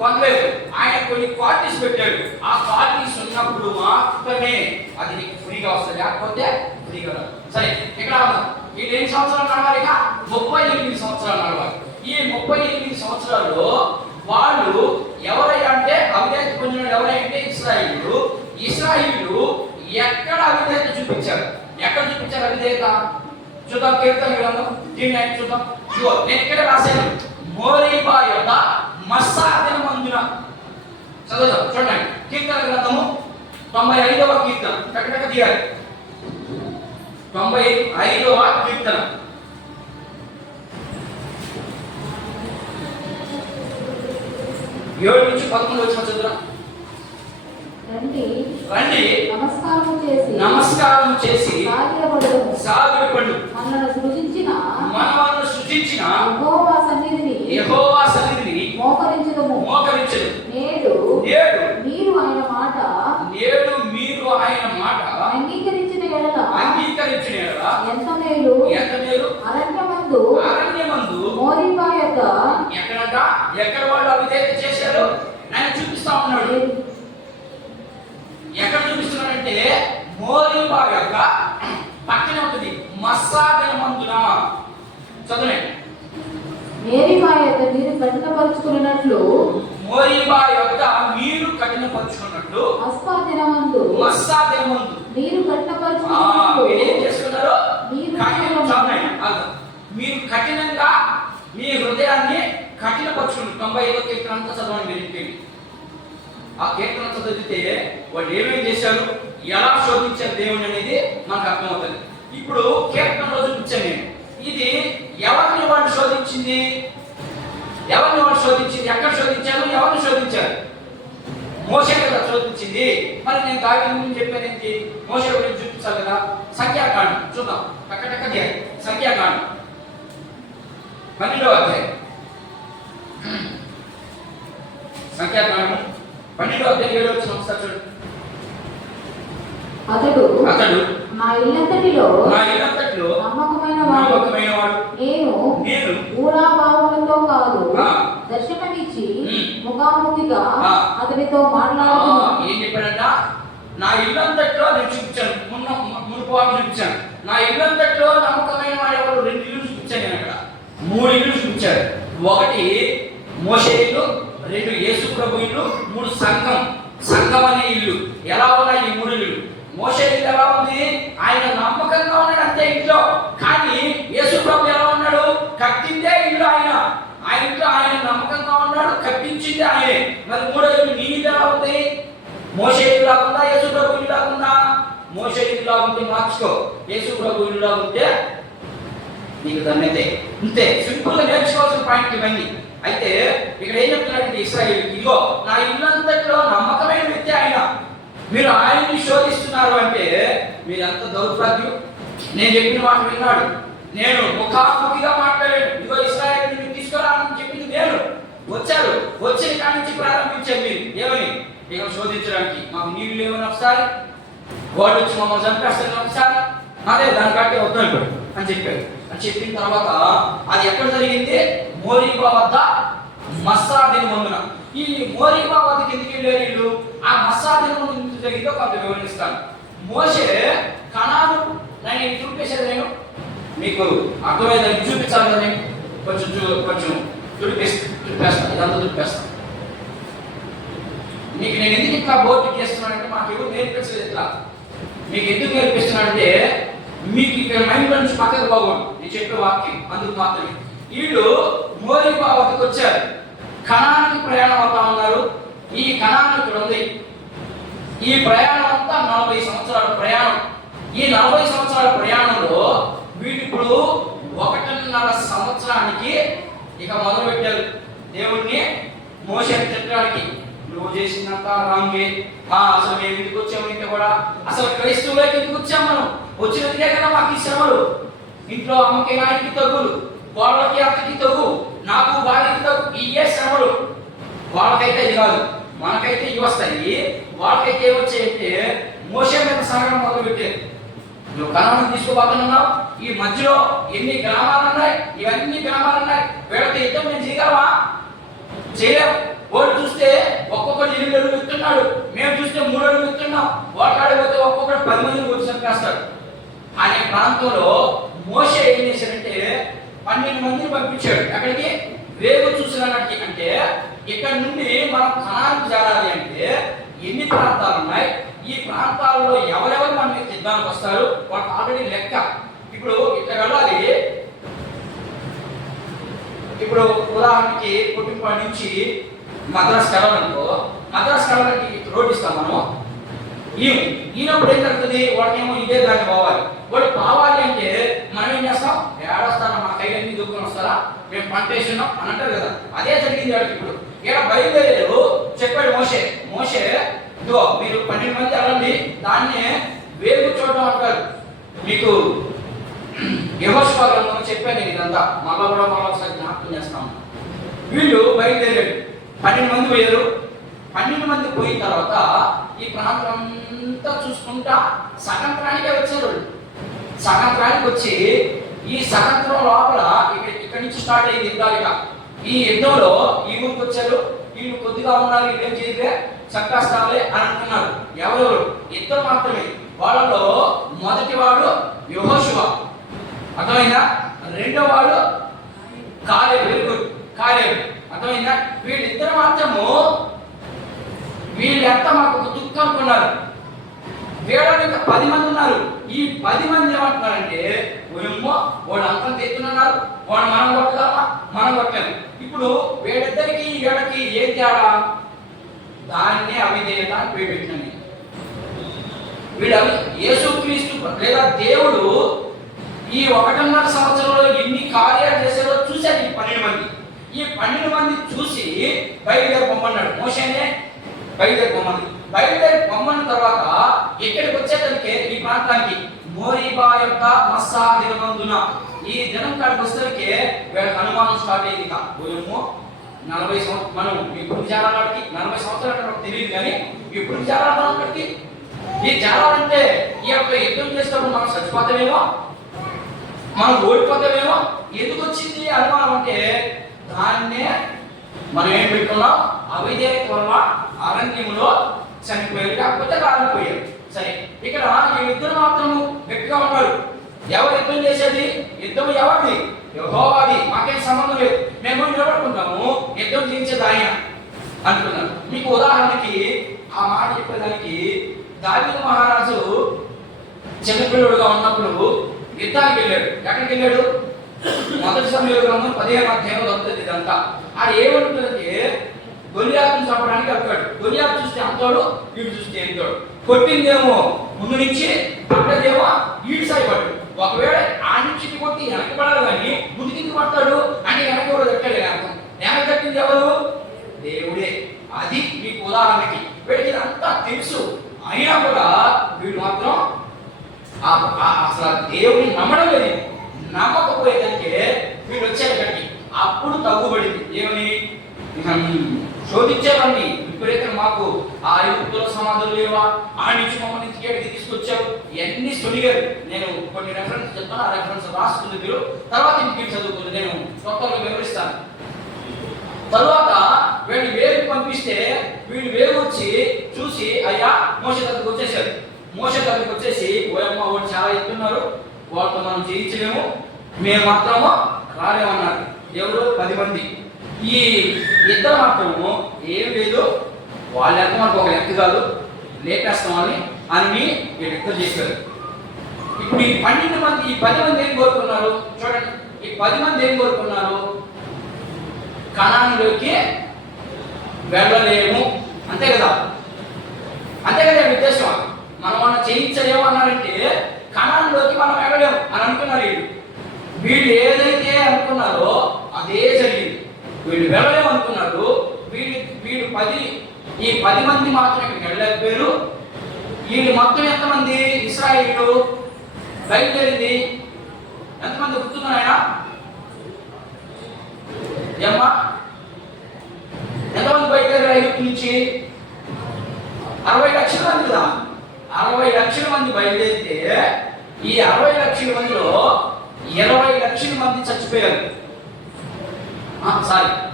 పొందలేవు. ఆయన కొన్ని క్వాలిటీస్ పెట్టాడు. ఆ క్వాలిటీస్ ఉన్నప్పుడు మాత్రమే అది నీకు ఫ్రీగా వస్తుంది, లేకపోతే ఫ్రీగా రాదు. సరే, ఇక్కడ వీళ్ళు ఎన్ని సంవత్సరాలు నడవాలి? 38 సంవత్సరాలు నడవాలి. ఈ 38 సంవత్సరాల్లో వాళ్ళు ఎవరైనా అంటే అవిధేయత పొందిన ఎవరైతే ఇశ్రాయేలు ఎక్కడ అవిధేయత చూపించారు? ఎక్కడ చూపించారు అవిధేయత? చూద్దాం. కీర్తన గ్రంథం దీన్ని చూద్దాం. నేను ఇక్కడ రాశాను. మోరీబా యొద్ద మస్సా దినమందున చదువుదాం చూడండి. కీర్తన గ్రంథము 95వ కీర్తన, టకటక తీయాలి. 95వ కీర్తన 7 నుంచి 11 వచ్చిన చదువుదాం. రండి రండి నమస్కారం చేసి సాగిలపడు మనలను సృజించిన యెహోవా సన్నిధిని మోకరించుదము. నేడు మీరు ఆయన మాట అంగీకరించిన ఎడల ఎంత మేలు. అరణ్యమందు మోరీబా యొద్ద ఎక్కడ వాళ్ళు అవిధేయత చేశారు ఆయన చూపిస్తా ఉన్నాడు. ఎక్కడ చూపిస్తున్నాడంటే మోరీబా యొక్క పక్కనే ఉంటుంది మస్సా దినమందున. చదవండి. మోరీబా యొద్ద మీరు కఠినపరుచుకున్నట్లు మస్సా దినమందు మీరు కఠినపరుచుకున్నట్లు ఏం చేస్తున్నారు? మీరు కఠినంగా మీ హృదయాన్ని కఠినపరుచుకున్నారు. 95వ కీర్తన అంతా చదవండి. మీరు ఇంటికి ఆ కీర్తన చదివితే వాళ్ళు ఏమేం చేశారు, ఎలా శోధించారు దేవుని అనేది మనకు అర్థమవుతుంది. ఇప్పుడు కీర్తనలో చూపించాను నేను. ఇది ఎవరిని వాళ్ళు శోధించింది? ఎక్కడ శోధించారు? ఎవరిని శోధించారు? మోషే కదా శోధించింది. మరి నేను దావీదు గురించి చెప్పాను ఏంటి? మోషే గురించి చూపించాలి కదా. సంఖ్యాకాండం చూద్దాం. టకటక సంఖ్యాకాండం 12వ అధ్యాయం. సంఖ్యాకాండం 12వ అధ్యాయం 7వ వచనం ఒకసారి చూడండి. అతడు నా ఇల్లంతటిలో నమ్మకమైన వాడు నేను ఊరాభావములతో కాదు దర్శనమిచ్చి ముఖాముఖిగా అతనితో మాట్లాడుతున్నాను. ఏం చెప్పాడంట? నా ఇల్లంతట్లో నేను చూపించాను. మునుపు చూపించాను. నా ఇల్లంతట్లో నమ్మకమైన వాడు ఎవరు? 2 ఇల్లు చూపించాను నేను. అక్కడ 3 ఇల్లు చూపించాడు. 1 మోషే ఇల్లు, 2 యేసు ప్రభు ఇల్లు, 3 సంఘం అనే ఇల్లు. ఎలా ఉన్నాయి ఈ 3 ఇల్లు? మోషే ఇల్లు ఎలా ఉంది? ఆయన నమ్మకంగా ఉన్నాడు అంతే ఇంట్లో. కానీ యేసు ప్రభు ఎలా ఉన్నాడు? కట్టిందే ఇల్లు ఆయన ఇంట్లో ఆయన నమ్మకంగా ఉన్నాడు, కట్టించిందే ఆయనే. మరి 3వ ఇల్లు నీ ఇల్లు ఎలా ఉంది? మోషే ఇల్లు లాగుందా? యేసు ప్రభు ఇల్లు లాగుందా? మోషే ఇల్లు లాగుంటే మార్చుకో, యేసు ప్రభు ఇల్లు లాగుంటే నీకు ధన్యతే. అంతే సింపుల్ గా నేర్చుకోవాల్సిన పాయింట్ ఇవన్నీ. అయితే ఇక్కడ ఏం చెప్తున్నాడంటే ఇశ్రాయేలు, ఇదిగో నా ఇల్లంతట్లో నమ్మకమైన వ్యక్తి ఆయన. మీరు ఆయన్ని శోధిస్తున్నారు అంటే మీరు ఎంత దౌర్భాగ్యం. నేను చెప్పిన మాట విన్నాడు. నేను ముఖాముఖిగా మాట్లాడాను. ఇదిగో ఇశ్రాయేలు మీరు తీసుకురామని చెప్పింది నేను. వచ్చారు. వచ్చిన కాడి నుంచి ప్రారంభించారు మీరు ఏమని? ఇక శోధించడానికి. మాకు నీళ్ళు లేవని ఒకసారి, వాడు వచ్చి మమ్మల్ని చంపేస్తాను ఒకసారి, అదే దాని కాటే వద్దాడు అని చెప్పాడు. అని చెప్పిన తర్వాత అది ఎక్కడ జరిగింది? మోరీబా వద్ద మస్సా దినమందున. ఈ మోరీబా వద్దకు ఎందుకు వెళ్ళారు వీళ్ళు? ఆ మస్సా దినమందు ఎందుకు జరిగిందో కొంత వివరిస్తాను. మోషే కనాను నేను చూపించేది, నేను మీకు అర్థమైందని చూపించాలి కదా. నేను కొంచెం చూపిస్తాను, ఇదంతా చూపిస్తాను. మీకు నేను ఎందుకు ఇట్లా బోర్డు చేస్తున్నానంటే మాకు ఎవరు నేర్పించలేదు. ఇట్లా మీకు ఎందుకు నేర్పిస్తున్నానంటే మీకు ఇక్కడ మైండ్ నుంచి పక్కకు పోకూడదు. నేను చెప్పే వాక్యం అందుకు మాత్రమే. వీళ్ళు మోరీబా వద్దకు వచ్చారు. కనానికి ప్రయాణం అవుతా ఉన్నారు. ఈ కనాను ఇక్కడ ఉంది. ఈ ప్రయాణం అంతా 40 సంవత్సరాల ప్రయాణం. ఈ 40 సంవత్సరాల ప్రయాణంలో వీళ్ళు ఇప్పుడు 1.5 సంవత్సరానికి ఇక మొదలు పెట్టారు దేవుణ్ణి మోషేని తిట్టడానికి. నువ్వు చేసినంత రాంగే, అసలు మేము ఎందుకు వచ్చాము? ఇంత కూడా అసలు క్రైస్తవులకి ఎందుకు వచ్చాము? మనం వచ్చినదికే కదా మాకు ఈ శ్రమలు. ఇంట్లో అమ్మకి నాయకి తగ్గులు, వాళ్ళకి అక్కకి తగ్గు, నాకు భార్యకి తగ్గు, ఇవే శ్రమలు. వాళ్ళకైతే ఇది కాదు, మనకైతే ఇవి వస్తాయి. వాళ్ళకైతే ఏమొచ్చాయంటే మోషే మీద సాగడం మొదలు పెట్టారు. నువ్వు కనాను తీసుకోబోతున్నావు. ఈ మధ్యలో ఎన్ని గ్రామాలు ఉన్నాయి? ఇవన్నీ గ్రామాలు ఉన్నాయి. వీళ్ళకి యుద్ధం మేము చేయగలవా? చేయలేము. వాడు చూస్తే ఒక్కొక్కటి 8 అడుగులు ఎత్తున్నాడు, మేము చూస్తే 3 అడుగులు ఎత్తున్నాం. వాటాడిపోతే ఒక్కొక్కటి 10 మందిని వచ్చి చంపేస్తాడు అనే ప్రాంతంలో మోషే ఏం చేశాడంటే 12 మందిని పంపించాడు. అక్కడికి వేగు చూసినకి. అంటే ఇక్కడ నుండి మనం కనానికి చేరాలి అంటే ఎన్ని ప్రాంతాలు ఉన్నాయి, ఈ ప్రాంతాల్లో ఎవరెవరు మన మీద యుద్ధానికి వస్తారు, వాళ్ళకి ఆల్రెడీ లెక్క. ఇప్పుడు ఇక్కడ వెళ్ళాలి. ఇప్పుడు ఉదాహరణకి కొట్టింపాడు నుంచి మద్రాసు వెళ్ళాలనుకో, మద్రాసు వెళ్ళడానికి రోడ్ ఇస్తాం మనం. ఈయనప్పుడు ఏం జరుగుతుంది, వాడికేమో ఇదే దాన్ని పోవాలి. వాడు పోవాలి అంటే మనం ఏం చేస్తాం, ఏడొస్తారా మా కైలన్నీ దూకుని వస్తారా, మేము పంట వేసినాం అని అంటారు కదా. అదే జరిగింది వాడికి. ఇప్పుడు ఇక్కడ బయలుదేరారు, చెప్పాడు మోషే ఇదిగో మీరు 12 మంది వెళ్ళండి, దాన్ని వేగు చూడటం అంటారు. మీకు యెహోషువ గ్రంథంలో చెప్పాను నేను ఇదంతా, మళ్ళా ఒకసారి జ్ఞాపకం చేస్తాము. వీళ్ళు బయలుదేరాడు, 12 మంది పోయారు. 12 మంది పోయిన తర్వాత ఈ ప్రాంతం అంతా చూసుకుంటా సగంత్రానికే వచ్చారు. సగంత్రానికి వచ్చి ఈ సగంత్రం లోపల ఇక్కడి నుంచి స్టార్ట్ అయ్యింది యుద్ధాలుగా. ఈ యుద్ధంలో ఈ ఊరికి వచ్చారు, వీళ్ళు కొద్దిగా ఉన్నారు, ఇదేం చేయలే చక్కాస్తాలే అని అంటున్నారు. ఎవరెవరు? ఇద్దరు మాత్రమే. వాళ్ళలో మొదటి వాడు యెహోషువ, అర్థమైందా? రెండో వాడు కాలేబు, అర్థమైందా? వీళ్ళిద్దరు మాత్రము వీళ్ళంతా మాకు దుఃఖం అనుకున్నారు. వీళ్ళకి ఇంకా 10 మంది ఉన్నారు. ఈ 10 మంది ఏమంటున్నారంటే వాడు అంతం తెచ్చున్నారు, వాడు మనం కొట్టగలమా, మనం కొట్టలేము. ఇప్పుడు వీళ్ళిద్దరికి వీళ్ళకి ఏం తేడా? దాన్నే అవిధేయత అని పేరు పెట్టినండి. వీడు యేసుక్రీస్తు లేదా దేవుడు ఈ 1.5 సంవత్సరంలో ఎన్ని కార్యాలు చేశారో చూశారు ఈ 12 మంది. ఈ 12 మంది చూసి బయలుదేరి పొమ్మన్నాడు. మోషేనే బయలుదేరి పొమ్మన్న తర్వాత ఇక్కడికి వచ్చేటప్పటికే ఈ ప్రాంతానికి మోరీబా యొక్క మస్సా దినమందున, ఈ దినం కాడికి వచ్చేసరికి వీళ్ళకి అనుమానం స్టార్ట్ అయ్యింది. ఏమో 40 సంవత్సరాలు మనం ఇప్పుడు జాలాడికి 40 సంవత్సరాలు తెలియదు, కానీ ఇప్పుడు జాలాడికి ఈ జాలాలంటే ఈ యొక్క యుద్ధం చేసేటప్పుడు మనం చచ్చిపోతామేమో, మనం ఓడిపోతామేమో. ఎందుకు వచ్చింది అనుమానం అంటే దాన్నే మనం ఏం పెట్టుకున్నాం, అవిధేయత వల్ల అరణ్యంలో చనిపోయారు, కాకపోతే కాలిపోయారు. సరే, ఇక్కడ ఈ ఇద్దరు మాత్రము గట్టిగా ఉన్నారు. ఎవరు యుద్ధం చేసేది? యుద్ధం ఎవరిది? యెహోవాది. మాకేం సంబంధం లేదు, మేము నిలబడుకుంటాము, యుద్ధం చేయించేది ఆయన అంటున్నారు. మీకు ఉదాహరణకి ఆ మాట చెప్పేదానికి దావీదు మహారాజు చిన్నపిల్లడుగా ఉన్నప్పుడు యుద్ధానికి వెళ్ళాడు. ఎక్కడికి వెళ్ళాడు? మొదటి సమయంలో గ్రంథం 15వ అధ్యాయంలో వస్తుంది ఇదంతా. అది ఏమంటుందంటే గొలియాతును చంపడానికి వెళ్తాడు. గొలియాతు చూస్తే అంతోడు, వీడు చూస్తే ఎంతోడు. కొట్టిందేమో ముందు నుంచి, పడ్డదేమో ఈడు సాయపడ్డు. ఒకవేళ ఆ నుంచి కొట్టి వెనక్కి పడాలి, కానీ ముందు కింద పడతాడు అంటే వెనక్కి కూడా దక్కలే. అర్థం వెనక కట్టింది ఎవరు? దేవుడే. అది మీకు ఉదాహరణకి. వీడికి అంతా తెలుసు, అయినా కూడా వీడు మాత్రం అసలు దేవుడిని నమ్మడం లేదు. నమ్మకపోయేదంటే వీడు వచ్చారు ఇక్కడికి. అప్పుడు తగ్గుబడింది. ఏమని? శోధించేవాడిని విపరీతం, మాకు ఆ యుక్తుల సమాధులు లేవా, ఆ నుంచి మమ్మల్ని ఇంటికి తీసుకొచ్చారు, ఇవన్నీ తొలిగారు. నేను కొన్ని రెఫరెన్స్ చెప్తాను, ఆ రెఫరెన్స్ రాసుకుంది మీరు, తర్వాత ఇంటికి చదువుకుంది, నేను కొత్తగా వివరిస్తాను. తరువాత వీళ్ళు వేగు పంపిస్తే వీళ్ళు వేగు వచ్చి చూసి అయ్యా మోషే దగ్గరికి వచ్చేసారు. మోషే దగ్గరికి వచ్చేసి ఓయమ్మ వాడు చాలా ఎత్తున్నారు, వాళ్ళతో మనం చేయించలేము, మేము మాత్రము రాలేమన్నారు. ఎవరు? 10 మంది. ఈ ఇద్దరు మాత్రము ఏం లేదు, వాళ్ళ లెక్క మనకు ఒక లెక్క కాదు, లేపేస్తామని అని వీళ్ళు చేశారు. ఇప్పుడు ఈ 12 మంది, ఈ 10 మంది ఏం కోరుకున్నారు చూడండి. ఈ 10 మంది ఏం కోరుకున్నారు? కనానులోకి వెళ్ళలేము, అంతే కదా, అంతే కదా ఉద్దేశం. మనం మనం చేయించలేము అన్నారంటే కనానులోకి మనం వెళ్ళలేము అని అనుకున్నారు. వీళ్ళు ఏదైతే అనుకున్నారో అదే జరిగింది. వీళ్ళు వెళ్ళలేము అనుకున్నారు. వీళ్ళు 10 మంది మాత్రం ఇక్కడికి వెళ్ళలేకపోయారు. వీళ్ళు మొత్తం ఎంతమంది? ఇశ్రాయేలు బయలుదేరింది ఎంతమంది గుర్తున్నాయన? ఏమ్మా ఎంతమంది బయలుదేరారు ఐగుప్తు నుంచి? 60 లక్షల మంది కదా. 60 లక్షల మంది బయలుదేరితే ఈ 60 లక్షల మందిలో 20 లక్షల మంది చచ్చిపోయారు.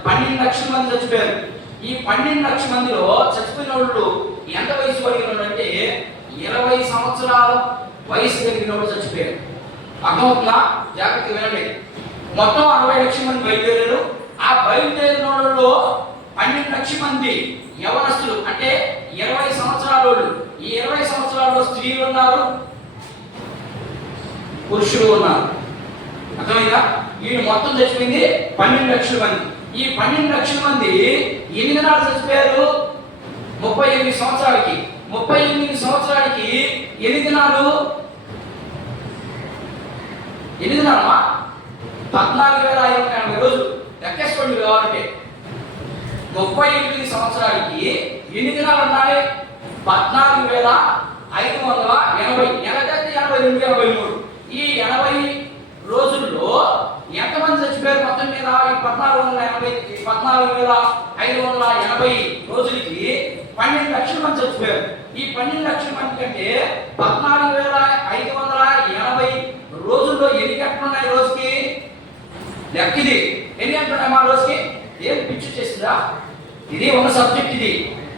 12 లక్షల మంది చచ్చిపోయారు. ఈ 12 లక్షల మందిలో చచ్చిపోయిన వాళ్ళు ఎంత వయసు కలిగిన వాళ్ళు అంటే 20 సంవత్సరాల వయసు కలిగిన వాళ్ళు చచ్చిపోయారు. అర్థమవుతుందా? జాగ్రత్తగా వినండి. మొత్తం 60 లక్షల మంది బయలుదేరారు. ఆ బయలుదేరిన వాళ్ళలో 12 లక్షల మంది యవనస్తులు, అంటే 20 సంవత్సరాల వాళ్ళు. ఈ 20 సంవత్సరాల్లో స్త్రీలు ఉన్నారు, పురుషులు ఉన్నారు. అర్థమైందా? వీళ్ళు మొత్తం చచ్చిపోయింది 12 లక్షల మంది. ఈ 12 లక్షల మంది ఎన్ని దినాలు చచ్చిపోయారు? 38 సంవత్సరాలకి 38 సంవత్సరాలకి ఎన్ని దినాలు? ఎన్ని దినాలమ్మా? 14,580 రోజులు. లెక్కేసుకోండి కావాలంటే. 38 సంవత్సరాలకి ఎన్ని దినాలు ఉన్నాయి? 14,580. నెలకైతే 82, 83. ఈ 80 రోజుల్లో ఎంతమంది చచ్చిపోయారు మొత్తం మీద? ఈ 14,580 రోజులకి 12 లక్షల మంది చచ్చిపోయారు. ఈ 12 లక్షల మంది కంటే 14,580 రోజుల్లో ఎన్ని గంటలు ఉన్నాయి రోజుకి? లెక్క ఇది. ఎన్ని గంటలు ఉన్నాయి మా రోజుకి? ఏం పిచ్చి చేస్తుందా? ఇది ఒక సబ్జెక్ట్. ఇది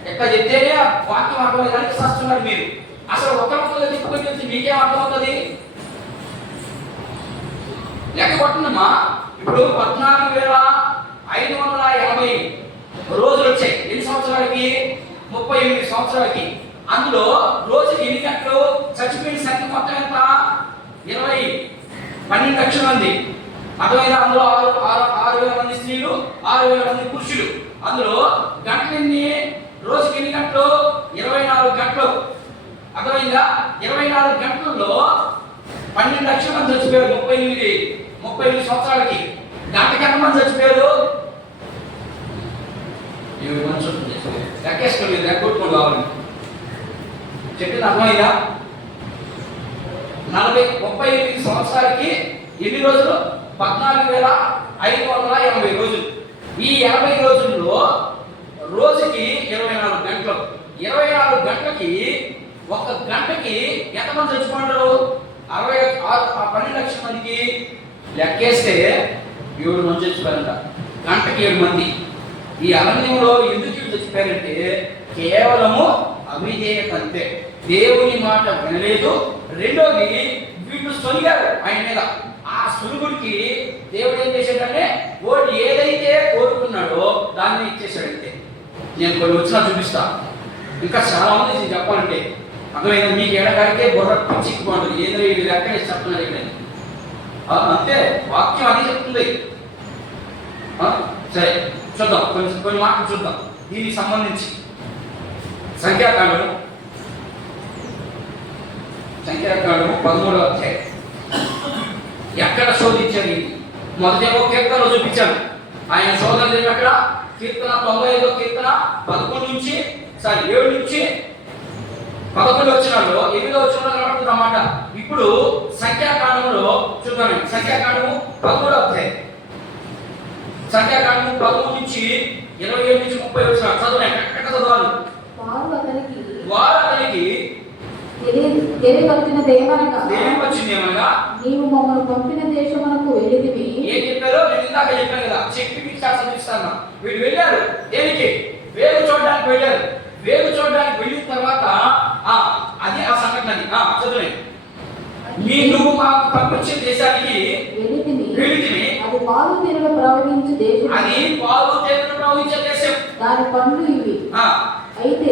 ఎక్కడ చెప్తేనే వాక్యం అర్థమయ్యేదానికి వస్తున్నారు మీరు. అసలు ఒకరితో తిప్పుకొని చెప్తే మీకేం అర్థమవుతుంది? లెక్క కొట్టండమ్మా. ఇప్పుడు 14,580 రోజులు వచ్చాయి. ఎన్ని సంవత్సరాలకి? 38 సంవత్సరాలకి. అందులో రోజుకి ఎన్ని గంటలు? చచ్చిపోయిన సంఖ్య మొత్తం ఎంత? 12 లక్షల మంది. అర్థమైందా? అందులో 6,000 మంది స్త్రీలు, 6,000 మంది పురుషులు. అందులో గంటలు ఎన్ని? రోజుకి ఎన్ని గంటలు? 24 గంటలు. అర్థమైందా? 24 గంటల్లో 12 లక్షల మంది చచ్చిపోయారు. 38 సంవత్సరాలకి. గంటకి ఎంత మంది చచ్చిపోయారు? 7 మంది చచ్చిపోయారు. లెక్కేసుకోండి, లెక్క కొట్టుకోండి కావాలి. చెప్పింది అర్థమైందా? 38 సంవత్సరాలకి ఎన్ని రోజులు? 14,580 రోజులు. ఈ 80 రోజుల్లో రోజుకి 24 గంటలు. 24 గంటలకి ఒక గంటకి ఎంతమంది చచ్చిపోయినారు? 12 లక్షల మందికి లెక్కేస్తే 7 మంది చచ్చిపోయారంట. గంటకి 7 మంది. ఈ అరణ్యంలో ఎందుకు చచ్చిపోయారంటే కేవలము అవిధేయత అంతే. దేవుని మాట వినలేదు. రెండోది వీళ్ళు సొలిగారు ఆయన మీద. ఆ సులుగుడికి దేవుడు ఏం చేశాడంటే వాడు ఏదైతే కోరుకున్నాడో దాన్ని ఇచ్చేసాడంతే. నేను కొన్ని వచ్చినా చూపిస్తా. ఇంకా చాలా మంది చెప్పాలంటే అర్థమైంది. మీకు ఎడగారికే బుర్ర పిచ్చిపోండి. ఏదో ఇది లెక్క చెప్తున్నారు ఇక్కడ. అంతే వాక్యం అది చెప్తుంది. సరే చూద్దాం, కొన్ని మాటలు చూద్దాం దీనికి సంబంధించి. సంఖ్యాకాండము 13వ అధ్యాయం. ఎక్కడ శోధించారు? మొదటేమో కీర్తనలో చూపించాను. ఆయన శోధన అక్కడ కీర్తన 95వ కీర్తన 11 నుంచి 7 నుంచి 11 వచనాల్లో 8వ వచనంలో కనబడుతుంది అన్నమాట. ఇప్పుడు సంఖ్యాకాండంలో చూద్దాం. సంఖ్యాకాండము 13వ అధ్యాయం. సంఖ్యాకాండము 13 నుంచి 27 నుంచి 30 వచనాలు చదవండి. ఎక్కడ చదవాలి? వారు అతనికి తెలియవచ్చిందేమనగా నీవు మమ్మల్ని పంపిన దేశమునకు వెళ్ళితివి. ఏం చెప్పారో నేను ఇందాక చెప్పాను కదా. చెప్పి మీకు చదివిస్తాను. వీళ్ళు వెళ్ళారు దేనికి? వేగు చూడడానికి వెళ్ళారు. వేగు చూడడానికి వెళ్ళిన తర్వాత అది ఆ సంఘటన. చదువు. నువ్వు మాకు పంపించిన దేశానికి వెళితివి. అది పాలు తేనెలు ప్రవహించే దేశం. అది పాలు తేనెలు ప్రవహించే దేశం. దాని పనులు ఇవి. అయితే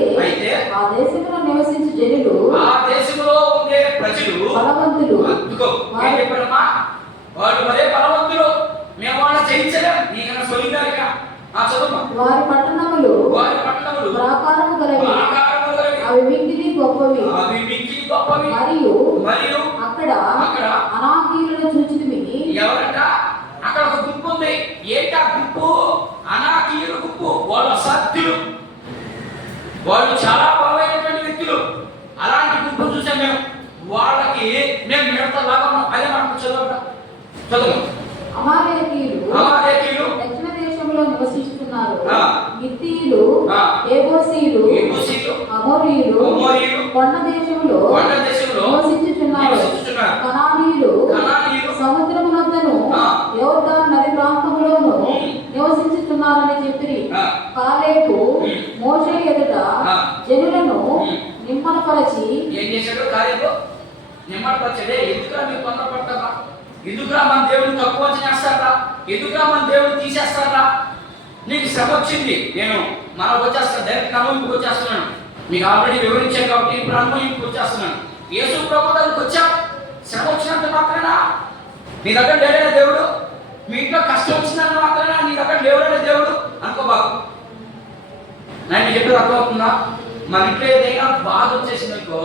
ఆ దేశంలో నివసించే జనులు, ఆ దేశంలో ఉండే ప్రజలు బలవంతులు. వాళ్ళు మరే బలవంతులు. మేము వాళ్ళని జయించలేం. నీకన్నా సొలిగారిగా వారి పట్టణములు ప్రాకారము గలవి. అవి మిక్కిలి గొప్పవి. మరియు అక్కడ అనాకీయులను చూచితిమి. ఎవరంట? అక్కడ ఒక గుంపు ఉంది. ఏంటా గుంపు? అనాకీయుల గుంపు. వాళ్ళు అసాధ్యులు. వాళ్ళు చాలా బలమైనటువంటి వ్యక్తులు. అలాంటి గుంపు చూసాం మేము. వాళ్ళకి మేము మిడతలాగా అదే మనకు చదువు. అమాలేకీయులు దక్షిణ దేశంలో నివసిస్తున్నారు. గిత్తీయులు, యెబూసీయులు, అమోరీయులు కొండ దేశంలో నివసించుచున్నారు. కనానీయులు సముద్రమునంతను యోర్దాను నది ప్రాంతములోను నివసించుతున్నారని చెప్పిరి. కాలేబు మోషే ఎదుట జనులను నిమ్మలపరచి ఏం చేశాడు? కాలేబు నిమ్మలపరచడే. ఎందుకురా మీరు తొందరపడతారా? ఎందుకురా మన దేవుడిని తక్కువ చేస్తారా? ఎందుకురా మన దేవుడిని తీసేస్తారా? నీకు శ్రమ వచ్చింది, నేను మనం వచ్చేస్తాను. డైరెక్ట్ అనుభవికి వచ్చేస్తున్నాను. మీకు ఆల్రెడీ వివరించాను కాబట్టి ఇప్పుడు అనుభవికి వచ్చేస్తున్నాను. యేసు ప్రభు దగ్గరికి వచ్చా. శ్రమ వచ్చినంత మాత్రమేనా నీ దగ్గర లేడైన దేవుడు? మీ ఇంట్లో కష్టం వచ్చినంత మాత్రమేనా నీ దగ్గర లేవుడైన దేవుడు అనుకోబాకు. నేను చెప్పేది అర్థమవుతుందా? మన ఇంట్లో ఏదైనా బాధ వచ్చేసిందనుకో,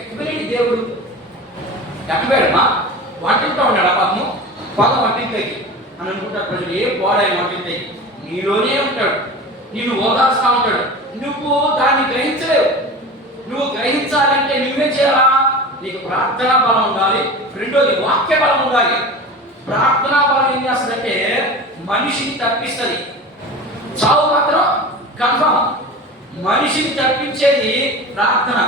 ఎక్కడేంటి దేవుడు ఎక్కడమ్మా వంటింట్లో ఉన్నాడు ఆ పదము పదం వంటింట్లోకి అని అనుకుంటారు ప్రజలు. ఏ పోడాయి వంటింట్లోకి నీలోనే ఉంటాడు, నిన్ను ఓదార్స్తా ఉంటాడు. నువ్వు దాన్ని గ్రహించలేవు. నువ్వు గ్రహించాలంటే నువ్వేం చేయాలా? నీకు ప్రార్థనా బలం ఉండాలి, రెండోది వాక్య బలం ఉండాలి. ప్రార్థనా బలం ఏం చేస్తుందంటే మనిషిని తప్పిస్తుంది, చావు మాత్రం కన్ఫర్మ్. మనిషిని తప్పించేది ప్రార్థన,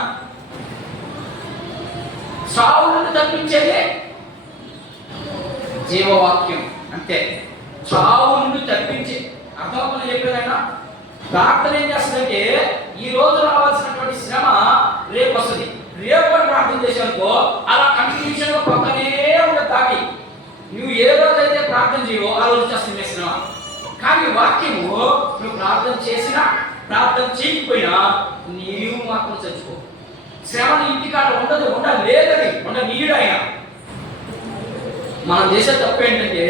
చావులను తప్పించేది జీవవాక్యం. అంతే, చావులను తప్పించి అర్థమవుతుంది చెప్పేదైనా. ప్రార్థన ఏం చేస్తుందంటే ఈ రోజు రావాల్సినటువంటి శ్రమ రేపు వస్తుంది, రేపు ప్రార్థన చేసానుకో అలా కంటిన్యూషన్ గా పక్కనే ఉండదు తాకి. నువ్వు ఏ రోజైతే ప్రార్థన చేయవో ఆ రోజు చేస్తుంది శ్రమ. కానీ వాక్యము నువ్వు ప్రార్థన చేసినా ప్రార్థన చేయకపోయినా నీవు మాత్రం చచ్చిపో. శ్రమని ఇంటికాడ ఉండదు, ఉండలేదని ఉండనీయుడు ఆయన. మనం చేసే తప్పు ఏంటంటే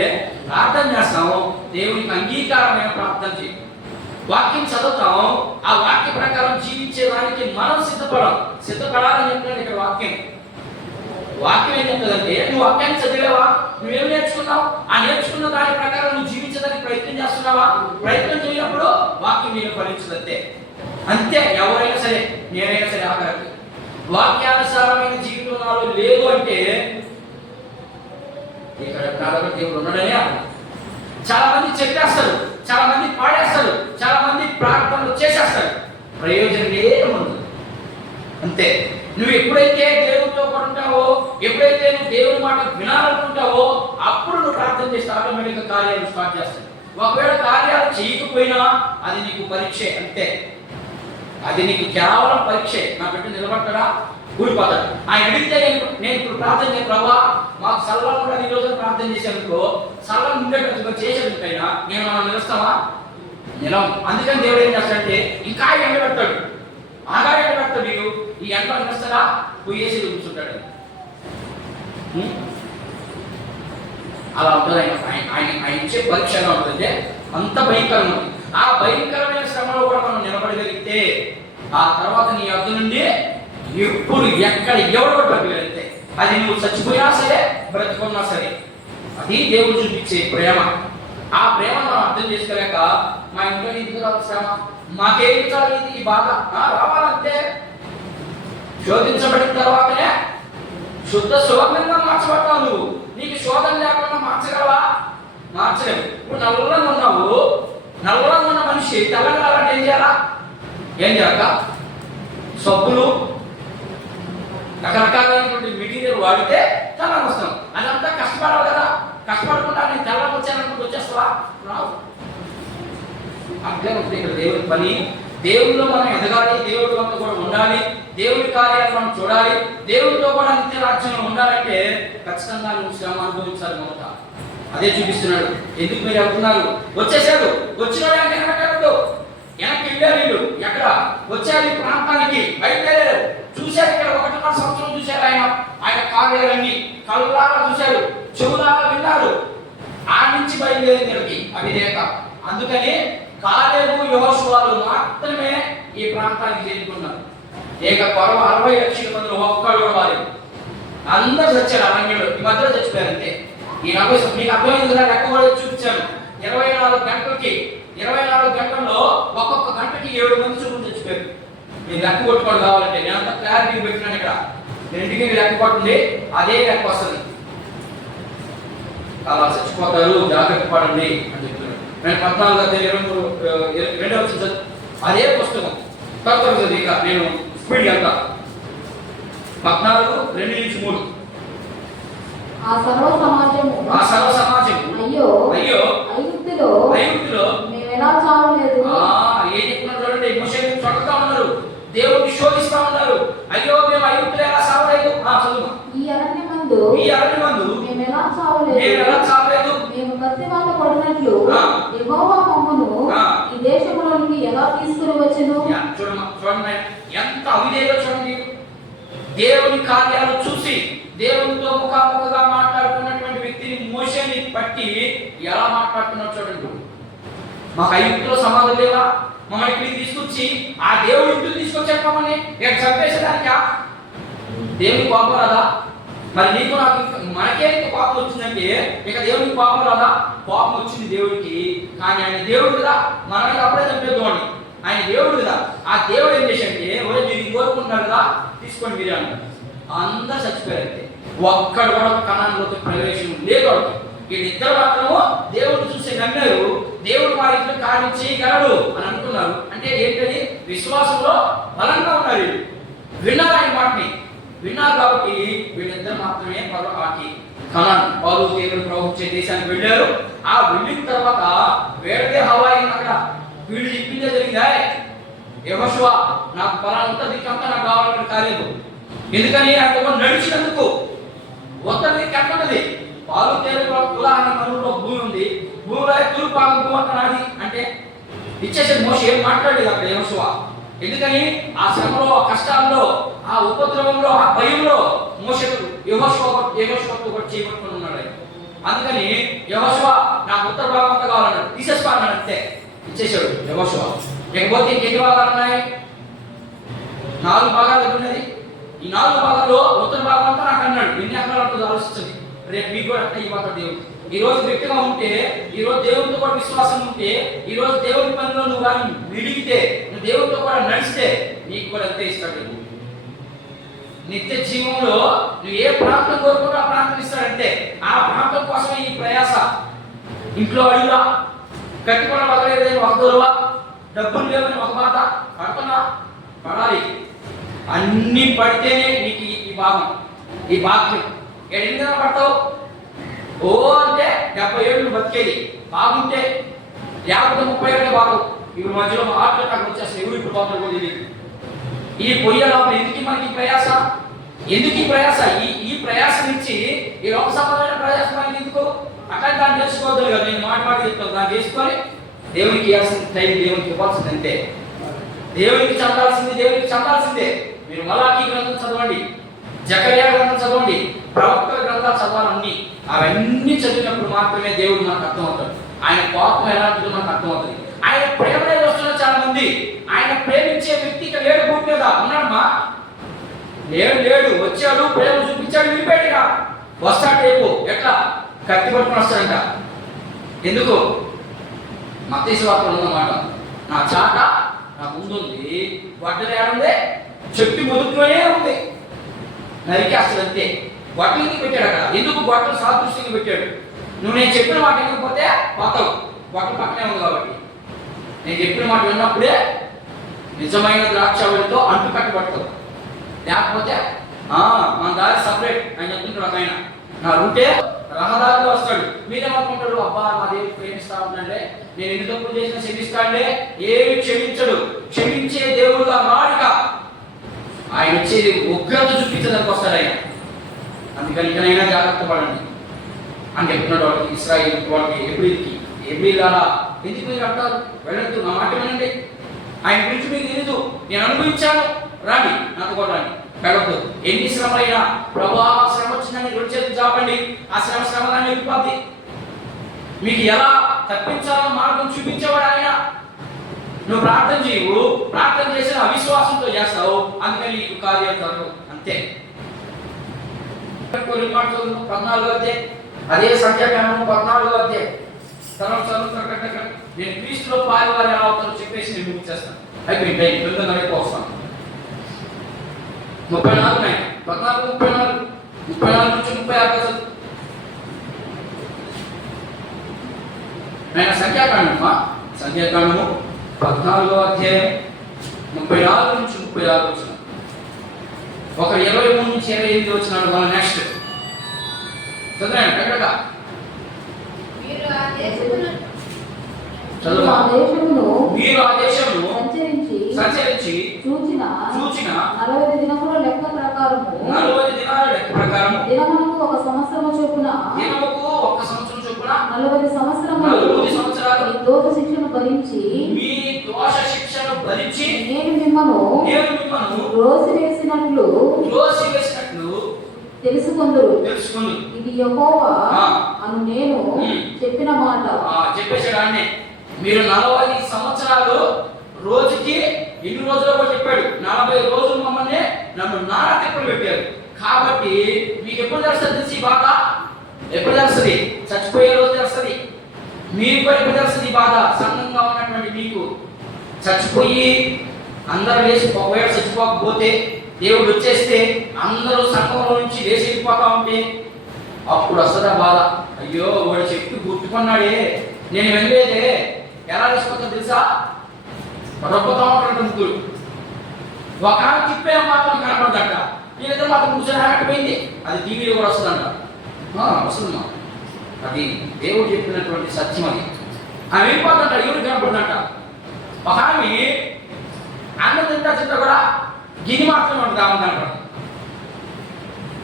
ప్రార్థన చేస్తాము, దేవునికి అంగీకారమైన ప్రార్థన చేయం. వాక్యం చదువుతాం, ఆ వాక్య ప్రకారం జీవించేదానికి మనం సిద్ధపడాలని చెప్తున్నాడు ఇక్కడ వాక్యం. వాక్యం ఏం చెప్తుందంటే నువ్వు వాక్యాన్ని చదివావా, నువ్వేం నేర్చుకున్నావు, ఆ నేర్చుకున్న దాని ప్రకారం నువ్వు జీవించడానికి ప్రయత్నం చేస్తున్నావా? ప్రయత్నం చేయనప్పుడు వాక్యం నేను ఫలించదంతే. అంతే, ఎవరైనా సరే నేనైనా సరే ఆఖరికి వాక్యానుసారమైన జీవితం నాలో లేదు అంటే ఇక్కడ ప్రారంభ దేవుడు ఉన్నాడనే అర్థం. చాలా మంది చెప్పేస్తారు, చాలా మంది పాడేస్తారు, చాలా మంది ప్రార్థనలు చేసేస్తారు, ప్రయోజనం ఏముంది. అంతే, నువ్వు ఎప్పుడైతే దేవుడితో పడుంటావో, ఎప్పుడైతే నువ్వు దేవుని మాట వినాలనుకుంటావో అప్పుడు నువ్వు ప్రార్థన చేస్తే ఆటోమేటిక్గా కార్యాలు స్టార్ట్ చేస్తాయి. ఒకవేళ కార్యాలు చేయకపోయినా అది నీకు పరీక్షే, అంతే. అది నీకు కేవలం పరీక్షే. నా బిడ్డ నిలబడతాడా, ఊడిపోతాడు. ఆయన అడిగితే నేను ఇప్పుడు ప్రార్థన చేయ ప్రభా మాకు సల్లా కూడా ఈ రోజు ప్రార్థన చేసేందుకో సల్లా ఉండేటట్టుగా చేసేందుకైనా నేను మనం నిలుస్తావా? నిలం. అందుకని దేవుడు ఏం చేస్తాడంటే ఇంకా ఎండబెడతాడు, ఆగా ఎండబెడతాడు. నీవు ఈ ఎండ నిలుస్తాడా, పోయేసి కూర్చుంటాడు. అలా ఉంటుంది ఆయన ఇచ్చే పరీక్ష ఎలా ఉంటుందంటే అంత భయంకరంగా ఉంది. ఆ భయంకరమైన శ్రమలో కూడా మనం నిలబడగలిగితే ఆ తర్వాత నీ అర్థం నుండి ఎప్పుడు ఎక్కడ ఎవడో బ్రతికెళ్తే అది నువ్వు చచ్చిపోయినా సరే బ్రతుకున్నా సరే అది దేవుడు చూపించే ప్రేమ. ఆ ప్రేమ మనం అర్థం చేసుకోలేక మా ఇంట్లో ఎందుకు రాదు శ్రమ, మాకేం చాలు ఈ బాధ రావాలంటే శోధించబడిన తర్వాతనే శుద్ధ శోధంగా మార్చబడతావు. నువ్వు నీకు శోధన లేకుండా మార్చగలవా? మార్చలేవు. ఇప్పుడు నల్లంగా ఉన్నావు, నల్లంగా ఉన్న మనిషి తెలంగాణ ఏం చేయాలా? ఏం చేయాక సబ్బులు రకరకాలైనటువంటి మెటీరియల్ వాడితే తెల్లని వస్తాం. అదంతా కష్టపడాలి కదా, కష్టపడకుండా నేను తెల్లని వచ్చాననుకుంటూ వచ్చేస్తావా? రావు. అట్లే ఉంటుంది ఇక్కడ దేవుడి పని. దేవుడిలో మనం ఎదగాలి, దేవుడితో కూడా ఉండాలి, దేవుడి కార్యాలు మనం చూడాలి, దేవుడితో కూడా నిత్య రాజ్యంలో ఉండాలంటే ఖచ్చితంగా నువ్వు శ్రమ అనుభవించాలి. మొదట అదే చూపిస్తున్నాడు. ఎందుకు మీరు వెళ్తున్నారు? వచ్చేసాడు, వచ్చిన వెనకట్టు వెనక్కి వెళ్ళారు. వీళ్ళు ఎక్కడ వచ్చారు? ఈ ప్రాంతానికి బయలుదేరారు. చూశారు, ఇక్కడ 1.5 సంవత్సరం చూశారు ఆయన కార్యాలన్నీ కళ్ళారా చూశారు, చెవులారా విన్నారు. ఆ నుంచి బయలుదేరి అవిధేయత. అందుకని కాలేబు యోషువాలు మాత్రమే ఈ ప్రాంతానికి చేరుకున్నారు. ఏక పొరవ 60 లక్షల మంది ఒక్కడు కూడా వారు అందరూ చచ్చారు అరణ్యంలో. ఈ మధ్యలో చచ్చిపోయారు అంతే. ఈ 40 మీకు అర్థమైంది కదా, లెక్క కూడా చూపించాను. 24 గంటలకి 24 గంటల్లో ఒక్కొక్క గంటకి 7 మంది చూపులు చచ్చిపోయారు. మీరు లెక్క కొట్టుకోవడం కావాలంటే నేను అంత క్లారిటీ పెట్టినాను ఇక్కడ. రెండింటికి లెక్క పడుతుంది, అదే లెక్క వస్తుంది. అలా చచ్చిపోతారు, జాగ్రత్త పడండి అని చెప్తున్నాడు. నేను 14 అదే పుస్తకం తక్కువ ఇక నేను స్పీడ్ వెళ్తా. 14:2-3 ఆ సర్వ సమాజము అయ్యో ఐగుప్తులో మేము ఎలా చావలేదు. ఏం చెప్తున్నారు చూడండి, మోషే చదువుతా ఉన్నారు, దేవుడిని శోధిస్తా ఉన్నారు. అయ్యో మేము ఐగుప్తులో ఎలా చావలేదు. చదువు. ఈ అరణ్యమందు మేము ఎలా చావలేదు. మేము కత్తి వాత పడినట్లు యెహోవా మమ్మను ఈ దేశంలోనికి ఎలా తీసుకుని వచ్చెను. చూడండి ఎంత అవిధేయత చూడండి. దేవుని కార్యాలు చూసి దేవునితో ముఖాముఖిగా మాట్లాడుతున్నటువంటి వ్యక్తిని మోషేని పట్టి ఎలా మాట్లాడుతున్నాడు చూడండి. మాకు ఐగుప్తులో సమాధులు లేవా? మమ్మల్ని ఇక్కడికి తీసుకొచ్చి ఆ దేవుడు ఇంటికి తీసుకొచ్చాడు మమ్మల్ని ఇక్కడ చంపేసేదానికా? దేవునికి కోపం రాదా? మరి నీకు నాకు మనకే ఇంత కోపం వచ్చిందంటే ఇక దేవునికి కోపం రాదా? కోపం వచ్చింది దేవుడికి, కానీ ఆయన దేవుడు కదా, మనమైతే అప్పుడే చంపేద్దామని. ఆయన దేవుడు కదా. ఆ దేవుడు ఏం చేశాడంటే, ఓరే మీరు ఇది కోరుకుంటున్నారు కదా, తీసుకోండి మీరే అన్నారు. అందరూ చచ్చిపోయారంటే ఒక్కడు కూడా కణాలలోకి ప్రవేశం లేదు. వీళ్ళిద్దరు మాత్రము దేవుడిని చూసి నమ్మారు. దేవుడు మా ఇంట్లో కార్యం చేయగలడు అని అనుకున్నారు. అంటే ఏంటది? విశ్వాసంలో బలంగా ఉన్నారు. విన్నారు ఆయన మాటని, విన్నారు కాబట్టి వీళ్ళిద్దరు మాత్రమే పరలోకానికి కనాన్ పౌలు దేవుడు ప్రవహించే దేశానికి వెళ్ళారు. ఆ వెళ్ళిన తర్వాత వేరే హవాయి అక్కడ వీళ్ళు చెప్పిందే జరిగిందా? యెహోషువ నాకు పలానంతా దిక్కంతా నాకు కావాలని కాలేదు. ఎందుకని ఆయన నడిచినందుకు ఉత్తర దిక్కు అంటున్నది. పాలు తేలిలో కులాన్ని మనలో భూమి ఉంది, భూమిలో తూర్పు భాగం భూమి అంటున్నది. అంటే ఇచ్చేసేది మోషే ఏం మాట్లాడలేదు అక్కడ యెహోషువ. ఎందుకని ఆ శ్రమలో, ఆ కష్టాల్లో, ఆ ఉపద్రవంలో, ఆ భయంలో మోషేకు యెహోషువతో కూడా చేయబట్టుకుని ఉన్నాడు. అందుకని యెహోషువ నాకు ఉత్తర భాగం అంతా కావాలన్నాడు. తీసేసుకోవాలన్నాడు, అంతే ఇచ్చేసాడు యెహోషువ. లేకపోతే ఇంకెన్ని భాగాలు ఉన్నాయి? 4 భాగాలు ఉన్నది. ఈ 4 భాగాల్లో ఉత్తర భాగం అంతా నాకు అన్నాడు. ఎన్ని ఎకరాలు అంటుంది ఆలోచించండి. రేపు మీకు కూడా అట్లా ఇవ్వక దేవుడు ఈ రోజు వ్యక్తిగా ఉంటే, ఈ రోజు దేవుడితో కూడా విశ్వాసం ఉంటే, ఈ రోజు దేవుడి పనిలో నువ్వు కానీ విడిగితే, నువ్వు దేవుడితో కూడా నడిస్తే నీకు కూడా అంతే ఇస్తాడు. నిత్య జీవంలో నువ్వు ఏ ప్రాంతం కోరుకుంటూ ఆ ప్రాంతం ఇస్తాడంటే, ఆ ప్రాంతం కోసమే ఈ ప్రయాస. ఇంట్లో అడుగురా, కట్టుకున్న పగలేదని ఒక దూరవా, డబ్బులు లేవని ఒక బాధ పడుతున్నా, పడాలి. అన్ని పడితేనే నీకు ఈ భాగం, ఈ భాగ్యం. ఎన్ని పడతావు? ఓ అంటే 70 ఏళ్ళు బతికేది బాగుంటే, 50-30 ఏళ్ళే బాగు. ఇప్పుడు మధ్యలో హార్ట్ అటాక్ వచ్చేస్తాయి. ఎవరు ఇప్పుడు పోతారు కూడా తెలియదు. ఈ పొయ్య లోపల ఎందుకు మనకి ప్రయాస? ఎందుకు ఈ ప్రయాస? ఈ ప్రయాస నుంచి ఈ లోక సంబంధమైన ప్రయాస మనకి ఎందుకు? అక్కడ దాన్ని తెలుసుకోవద్దు కదా. నేను మాట చెప్తాను, దాన్ని చేసుకొని దేవునికి ఇవ్వాల్సిన టైం దేవునికి ఇవ్వాల్సింది అంతే. దేవునికి చెందాల్సిందే. మీరు మలాకీ గ్రంథం చదవండి, జకర్యా గ్రంథం చదవండి, ప్రవక్తల గ్రంథాలు చదవాలన్నీ. అవన్నీ చదివినప్పుడు మాత్రమే దేవుడు మనకు అర్థమవుతాడు. ఆయన కోపం ఎలాంటిదో మనకు అర్థమవుతుంది. ఆయన ప్రేమనే వస్తున్నారు చాలా మంది. ఆయన ప్రేమించే వ్యక్తి ఇక్కడ లేడు, భూమి మీద ఉన్నాడమ్మా. లేడు వచ్చాడు, ప్రేమ చూపించాడు, విడిపోయాడుగా. వస్తాడు రేపు ఎట్లా? కత్తి పట్టుకుని వస్తాడంట. ఎందుకు? మత్తయి సువార్తలో ఉన్నమాట, నా చాట నా ముందుంది, వడ్డలు ఏడుంది, చెట్టు మొదట్లోనే ఉంది, నరికేస్తాడు అంతే. గొట్టలకి పెట్టాడు అక్కడ. ఎందుకు? గొట్టలు సాదృశ్యంగా పెట్టాడు. నువ్వు నేను చెప్పిన మాట వినకపోతే పోతావు. గొట్టలు పక్కనే ఉంది కాబట్టి. నేను చెప్పిన మాట విన్నప్పుడే నిజమైన ద్రాక్షావళితో అంటు కట్టబడతావు. లేకపోతే మన దారి సపరేట్ అని చెప్తుంటాడు ఒక ఆయన. నా రూటే రహదారిలో వస్తాడు. మీరేమనుకుంటాడు? అబ్బా నా దేవుడు ప్రేమిస్తా ఉన్నాడే, నేను ఎన్ని తప్పులు చేసినా క్షమిస్తాడే. ఏమి క్షమించడు. క్షమించే దేవుడుగా మాడుగా ఆయన వచ్చేది ఉగ్రత చూపించడానికి వస్తాడు ఆయన. అందుకని ఇకనైనా జాగ్రత్త పడండి అని చెప్తున్నాడు వాళ్ళకి, ఇశ్రాయేలు వాళ్ళకి. ఎప్పుడు అలా ఎందుకు మీరు అంటారు? వెళ్ళొద్దు, నా మాట వినండి. ఆయన గురించి మీకు తెలీదు, నేను అనుభవించాను, రాండి నాతో కూడా రండి. వెళ్ళొద్దు. ఎన్ని శ్రమలైనా ప్రభా శ్రమ వచ్చిందని 2 చేతులు చాపండి. ఆ శ్రమదాన్ని వెళ్ళిపోద్ది. మీకు ఎలా తప్పించాలో మార్గం చూపించేవాడు ఆయన. నువ్వు ప్రార్థన చేయవు, ప్రార్థన చేసిన అవిశ్వాసంతో చేస్తావు, అందుకని నీకు కార్యాలు జరగవు, అంతే. 14వ అధ్యాయం, అదే సంఖ్యాకాండం 14వ అధ్యాయం. నేను క్రీస్తులో పాలువారు ఎలా అవుతారో చెప్పేసి నేను ముగించేస్తాను. అయిపోయింది, పిల్లలకి వస్తాను. 34 34 నుంచి 36 నేను సంఖ్యాకాండము 14వ అధ్యాయం 34 నుంచి 36 వచ్చిన. ఒక 23 నుంచి 28 వచ్చినాడు. మన నెక్స్ట్ చదవండి ఎక్కడ మీరు ఆ దేశమును సంచరించి చూచిన 40 దినముల లెక్క ప్రకారము దినమునకు 1 సంవత్సరము చొప్పున 40 సంవత్సరాలు మీ దోష శిక్షను భరించి నేను మిమ్మను త్రోసివేసినట్లు తెలుసుకొందురు. ఇది యెహోవా అను నేను చెప్పిన మాట. చెప్పేసాడు. మీరు 40 సంవత్సరాలు రోజుకి ఎన్ని రోజులు కూడా చెప్పాడు, 40 రోజులు మమ్మల్ని నన్ను నానా తిప్పలు పెట్టారు. కాబట్టి మీకు ఎప్పుడు తెలుస్తుంది ఈ బాధ? ఎప్పుడు తెలుస్తుంది? చచ్చిపోయే రోజు తెలుస్తుంది. మీకు ఎప్పుడు తెలుస్తుంది ఈ బాధ? సంఘంగా ఉన్నటువంటి మీకు చచ్చిపోయి అందరూ లేచి, ఒకవేళ చచ్చిపోకపోతే దేవుడు వచ్చేస్తే అందరూ సంఘంలో నుంచి లేచి వెళ్ళిపోతా ఉంటే అప్పుడు వస్తుందా బాధ? అయ్యో వాడు చెట్టు గుర్తుకున్నాడే, నేను వెళ్ళలేదే, ఎలా తీసుకొస్తా తెలుసా? రొప్పుతా ఉంటాడు ముగ్గురు. ఒక తిప్పే మాత్రం కనపడదంట, వీళ్ళిద్దరు మాత్రం కూర్చొని ఆగకపోయింది. అది టీవీలో కూడా వస్తుందంట. వస్తుందమ్మా, అది దేవుడు చెప్పినటువంటి సత్యం. అది ఆమె వెళ్ళిపోతుందంట, ఎవరు కనపడుతుందంట. ఒక ఆమె అన్నం తింటా కూడా గిని మాత్రం ఉంటుంది. ఆమె కనపడదు.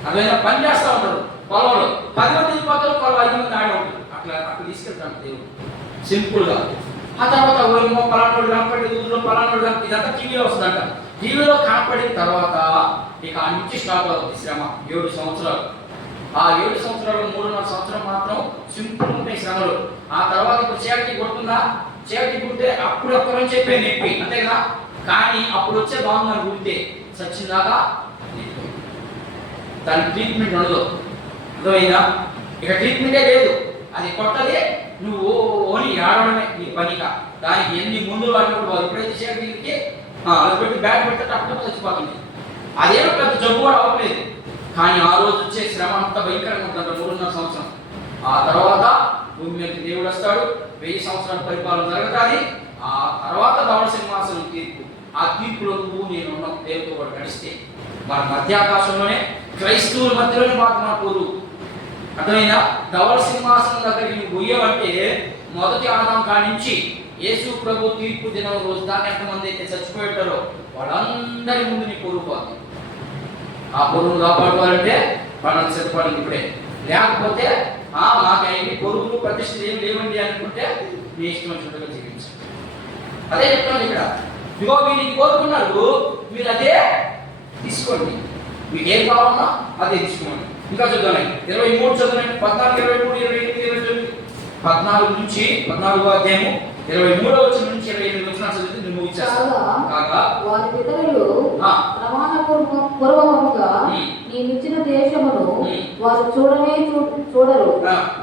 అట్లా పని చేస్తూ ఉంటారు పొలంలో, 10 మంది వెళ్ళిపోతారు, పొలం 5 మంది ఆడే ఉంటారు. అట్లా తీసుకెళ్తాను దేవుడు సింపుల్గా. ఆ తర్వాత పలానోడు కనపడి, ఊళ్ళో పలానోడు కనపడి, ఇదంతా టీవీలో వస్తుందంట. టీవీలో కనపడిన తర్వాత ఇక ఆ నుంచి స్టార్ట్ అవుతుంది శ్రమ. 7 సంవత్సరాలు. ఆ 7 సంవత్సరాలు 3.5 సంవత్సరం మాత్రం సింపుల్ ఉంటాయి శ్రమలు. ఆ తర్వాత ఇప్పుడు చీకటి కొడుతుందా? చీకటి కుడితే అప్పుడు ఒక్కరని చెప్పే నొప్పి, అంతే కదా. కానీ అప్పుడు వచ్చే బాగుందని కుడితే సచ్చిందాకా దాని ట్రీట్మెంట్ ఉండదు. అర్థమైందా? ఇక ట్రీట్మెంటే లేదు. అది కొట్టదే, నువ్వు ఓని ఆడడమే నీ పనిగా. దానికి ఎన్ని ముందు వాడినప్పుడు ఎప్పుడైతే చీకటికి అది పెట్టి బ్యాట్ పెడితే అప్పుడు చచ్చిపోతుంది. అదేమో పెద్ద జబ్బు కూడా అవ్వలేదు. కానీ ఆ రోజు వచ్చే శ్రమ అంత భయంకరంగా ఉంటుందంట 3.5 సంవత్సరం. ఆ తర్వాత భూమి మీదకి దేవుడు వస్తాడు, 1000 సంవత్సరాల పరిపాలన జరుగుతుంది. ఆ తర్వాత ధవళ సింహాసనం తీర్పు. ఆ తీర్పులో నువ్వు నేను ఉన్నాం దేవుడితో కూడా గడిస్తే మన మధ్యాకాశంలోనే క్రైస్తవుల మధ్యలోనే మాకు మన పూర్వు. అర్థమైందా? ధవళ సింహాసనం దగ్గరికి నువ్వు పోయావంటే మొదటి ఆదాం కానించి యేసు ప్రభు తీర్పు దినం రోజు దాన్ని ఎంతమంది అయితే చచ్చిపోయారో వాళ్ళందరి ముందు నీ పొరుగు పోతుంది. ఆ పొరుగును కాపాడుకోవాలంటే మనం సిద్ధపడాలి ఇప్పుడే. లేకపోతే మాకు అయ్యి పొరుగులు ప్రతిష్టలు ఏం లేవండి అనుకుంటే మీ ఇష్టం వచ్చినట్టుగా జీవించండి. అదే చెప్తాను ఇక్కడ. ఇదిగో వీరికి కోరుకున్నారు, మీరు అదే తీసుకోండి. మీకు ఏం కావాలన్నా అదే తీసుకోండి. ఇంకా చదువుతాను 23 చదువునండి. 14, 23, 28, 29, 14 నుంచి 14వ అధ్యాయము 23వ వచనం నుంచి 28వ వచనం చదివితే నేను ముగిస్తాను. కాగా వారి పితరులు ప్రమాణపూర్వకముగా నీవిచ్చిన దేశమును వారు చూడరు.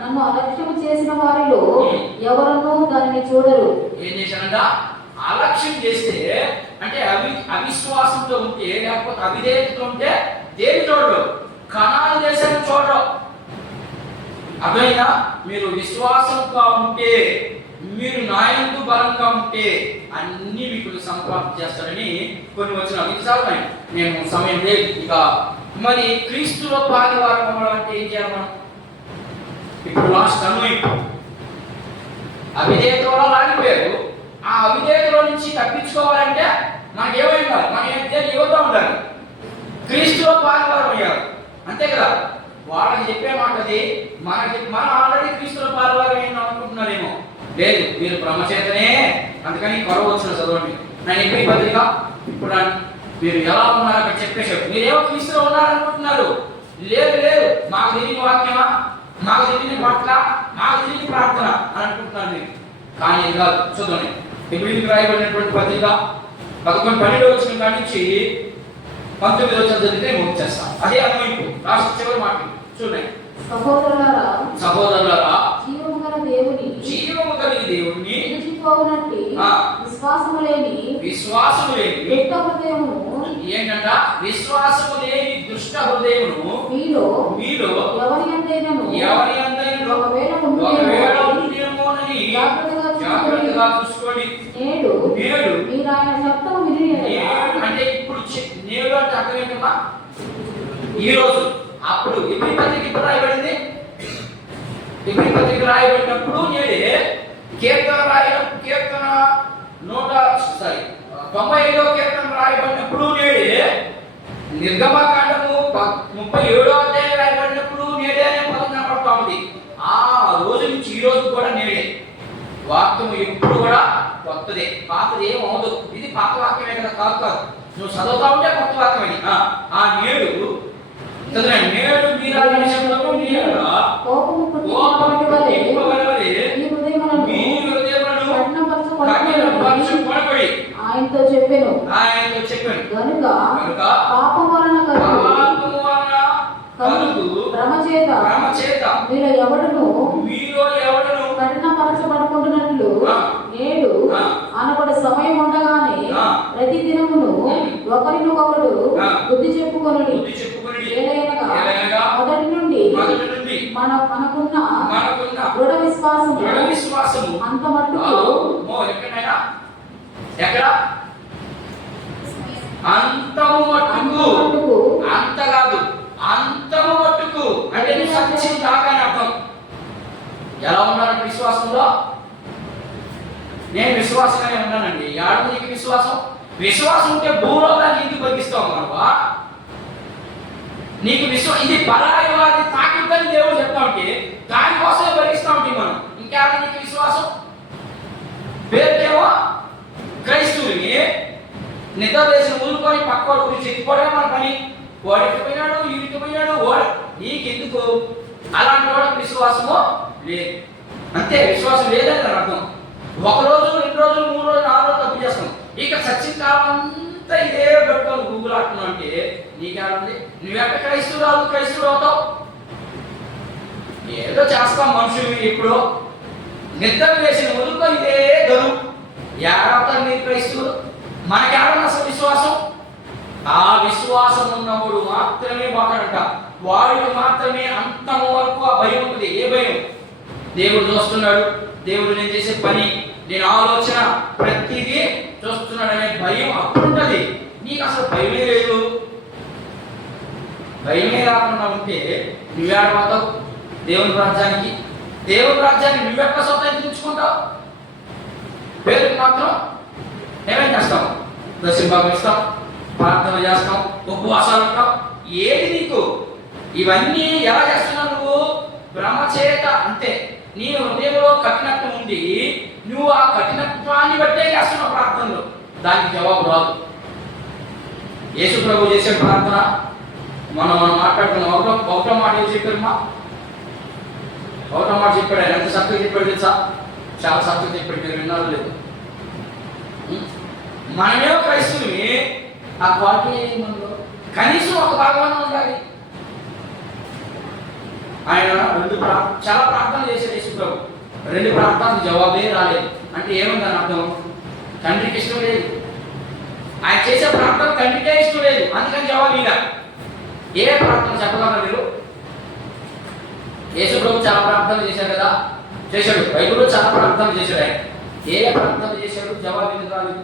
నన్ను అలక్ష్యం చేసిన వారిలో ఎవరన్నూ దానిని చూడరు. ఏం చేశారంట? అలక్ష్యం చేస్తే అంటే అవిశ్వాసంతో ఉంటే, లేకపోతే అవిధేయతతో ఉంటే దేని చూడరు? కనాను దేశాన్ని చూడరు. అర్థమైనా? మీరు విశ్వాసంగా ఉంటే, మీరు న్యాయంతో బలంగా ఉంటే అన్ని మీకు సంపాదన చేస్తారని కొన్ని వచనాలు. ఇది చాలా నేను సమయం లేదు. ఇక మరి క్రీస్తులో భాగవారం అవ్వడం అంటే ఏం చేయాలి మనం? ఇప్పుడు లాస్ట్ అన్వయింపు అవిధేయత వల్ల లాగిపోయారు. ఆ అవిధేయతలో నుంచి తప్పించుకోవాలంటే మనకి ఏమైందా? మన యువత ఉండాలి. క్రీస్తులో భాగవారం అయ్యారు, అంతే కదా. వాళ్ళకి చెప్పే మాటది మనం ఆల్రెడీ క్రీస్తులో పాల్గొని అనుకుంటున్నారేమో. లేదు, మీరు బ్రహ్మచేతనే, అందుకని కొరవ వచ్చిన చదవండి. నేను ఎప్పుడు పత్రిక ఇప్పుడు మీరు ఎలా ఉన్నారో అక్కడ చెప్పేశాడు. మీరేమో క్రీస్తులో ఉన్నారనుకుంటున్నారు. లేదు లేదు, మాకు తెలియని వాక్యమా, మాకు తెలియని మాటల, మాకు తెలియని ప్రార్థన అని అనుకుంటున్నాను మీరు. కానీ ఇది కాదు. చూద్దాం. ఎప్పుడు రాయబడినటువంటి పత్రిక 11-12 వచ్చిన కాడి నుంచి 19 వచ్చిన చదివితే ముగించేస్తాం. అదే అన్వయింపు. లాస్ట్ చివరి మాట చూడండి. సహోదరులారా, జీవము కలిగిన దేవుని విశ్వాసము లేని ఏంటంట? విశ్వాసము లేని దుష్ట హృదయమును మీలో ఎవరి అందైనను ఒకవేళ ఉందేమోనని జాగ్రత్తగా చూసుకోండి. నేడు మీరు ఆయన శబ్దము విని అంటే ఇప్పుడు నేడు అంటే అర్థం ఏంటమ్మా? ఈ రోజు. అప్పుడు ఎబ్రీ పత్రిక ఇప్పుడు రాయబడింది. ఎబ్రీ పత్రిక రాయబడినప్పుడు నేడే కీర్తన 95వ కీర్తన రాయబడినప్పుడు నేడే నిర్గమకాండము 37వ అధ్యాయం రాయబడినప్పుడు నేడే అనే పదం కనపడతా ఉంది. ఆ రోజు నుంచి ఈ రోజు కూడా నేడే. వాక్యము ఎప్పుడు కూడా కొత్తదే, పాతది ఏం అవదు. ఇది పాత వాక్యమే కదా, కాదు. నువ్వు చదువుతా ఉంటే కొత్త వాక్యమని. ఆ నేడు నేడు మీరు ఆయనతో చెప్పాను. కనుక పాపం వలన కలుగు భ్రమ చేత మీలో ఎవడును కఠినపరచబడుకుంటున్నట్లు నేడు అనబడే సమయం ఉండగానే ప్రతి దినమును ఒకరినొకడు బుద్ధి చెప్పుకొనుడి. ఏలయనగా మొదటి నుండి మనకున్న దృఢ విశ్వాసము అంత మట్టుకు అంతము మట్టుకు, అంత కాదు అంతము మట్టుకు అంటే నువ్వు సత్యం దాకా అని అర్థం. ఎలా ఉన్నానంటే విశ్వాసంలో నేను విశ్వాసంగానే ఉన్నానండి. యాడు నీకు విశ్వాసం? విశ్వాసం ఉంటే భూలోకానికి ఎందుకు బతికిస్తావు మనవా? నీకు ఇది పరాయి వారి తాకిద్దని దేవుడు చెప్తా ఉంటే దానికోసమే బతికిస్తా ఉంటాం మనం. ఇంకా నీకు విశ్వాసం పేరుకేమో క్రైస్తవుని నిద్ర వేసిన ఊరుకొని పక్కోడు గురించి ఎత్తిపోవడమే మన పని. వాడికి పోయినాడు, వీడికి పోయినాడు, వాడు నీకెందుకు? అలాంటి వాడికి విశ్వాసము లేదు. అంతే, విశ్వాసం లేదని అర్థం. ఒక రోజు, 2 రోజులు, 3 రోజులు, 4 రోజులు తప్పు చేస్తాం. ఇక సచిన్ కాలం అంతా ఇదే పెట్టుకొని గూగుల్ ఆడుతున్నావు అంటే నీకేముంది? నువ్వెక్క క్రైస్తవుడు అవుతావు. ఏదో చేస్తాం మనుషులు. ఇప్పుడు నిద్ర వేసిన వదులుకో ఇదే గరువు. ఏడవుతారు మీరు క్రైస్తవులు? మనకేమన్నా అసలు విశ్వాసం? ఆ విశ్వాసం ఉన్నవాడు మాత్రమే వాడట. వాడికి మాత్రమే అంతము వరకు ఆ భయం ఉంటుంది. ఏ భయం? దేవుడు చూస్తున్నాడు, దేవుడు నేను చేసే పని, నేను ఆలోచన ప్రతిదీ చూస్తున్నాడు అనే భయం అప్పుడు ఉంటుంది. నీకు అసలు భయమే లేదు. భయమే రాకుండా ఉంటే నువ్వేడపోతావు దేవుని రాజ్యానికి? దేవుని రాజ్యాన్ని నువ్వెక్క సొంతం తెచ్చుకుంటావు? పేరుకి మాత్రం ఏమేం చేస్తాం? దశంభాగం ఇస్తాం, ప్రార్థన చేస్తాం, ఉపవాసాలు ఉంటాం. ఏది నీకు? ఇవన్నీ ఎలా చేస్తున్నావు నువ్వు? బ్రహ్మచేత. అంతే. నీ హృదయంలో కఠినత్వం ఉండి నువ్వు ఆ కఠినత్వాన్ని బట్టే చేస్తున్నావు ప్రార్థనలు. దానికి జవాబు రాదు. యేసు ప్రభు చేసే ప్రార్థన మనం మాట్లాడుకున్నాం. ఒకటో మాట ఏం చెప్పారమ్మా? ఒకటో మాట చెప్పాడు. ఆయన ఎంత చక్కగా చెప్పాడు తెలుసా? చాలా చక్కగా చెప్పాడు. మీరు విన్నారో లేదు? మనమేమో క్రైస్తవుని, ఆ క్వాలిటీ మనలో కనీసం ఒక భాగంలో ఉండాలి. ఆయన చాలా ప్రార్థనలు చేశాడు యేసు ప్రభు. 2 ప్రార్థనలకు జవాబే రాలేదు. అంటే ఏముందని అర్థం? తండ్రికి ఇష్టం లేదు. ఆయన చేసే ప్రార్థన తండ్రికే ఇష్టం లేదు, అందుకని జవాబు ఇలా. ఏ ప్రార్థన చెప్పగలరు మీరు? యేసు ప్రభు చాలా ప్రార్థనలు చేశాడు కదా, చేశాడు. బైబిల్లో చాలా ప్రార్థనలు చేశాడు. ఆయన ఏ ప్రార్థన చేశాడు? జవాబు ఎందుకు రాలేదు?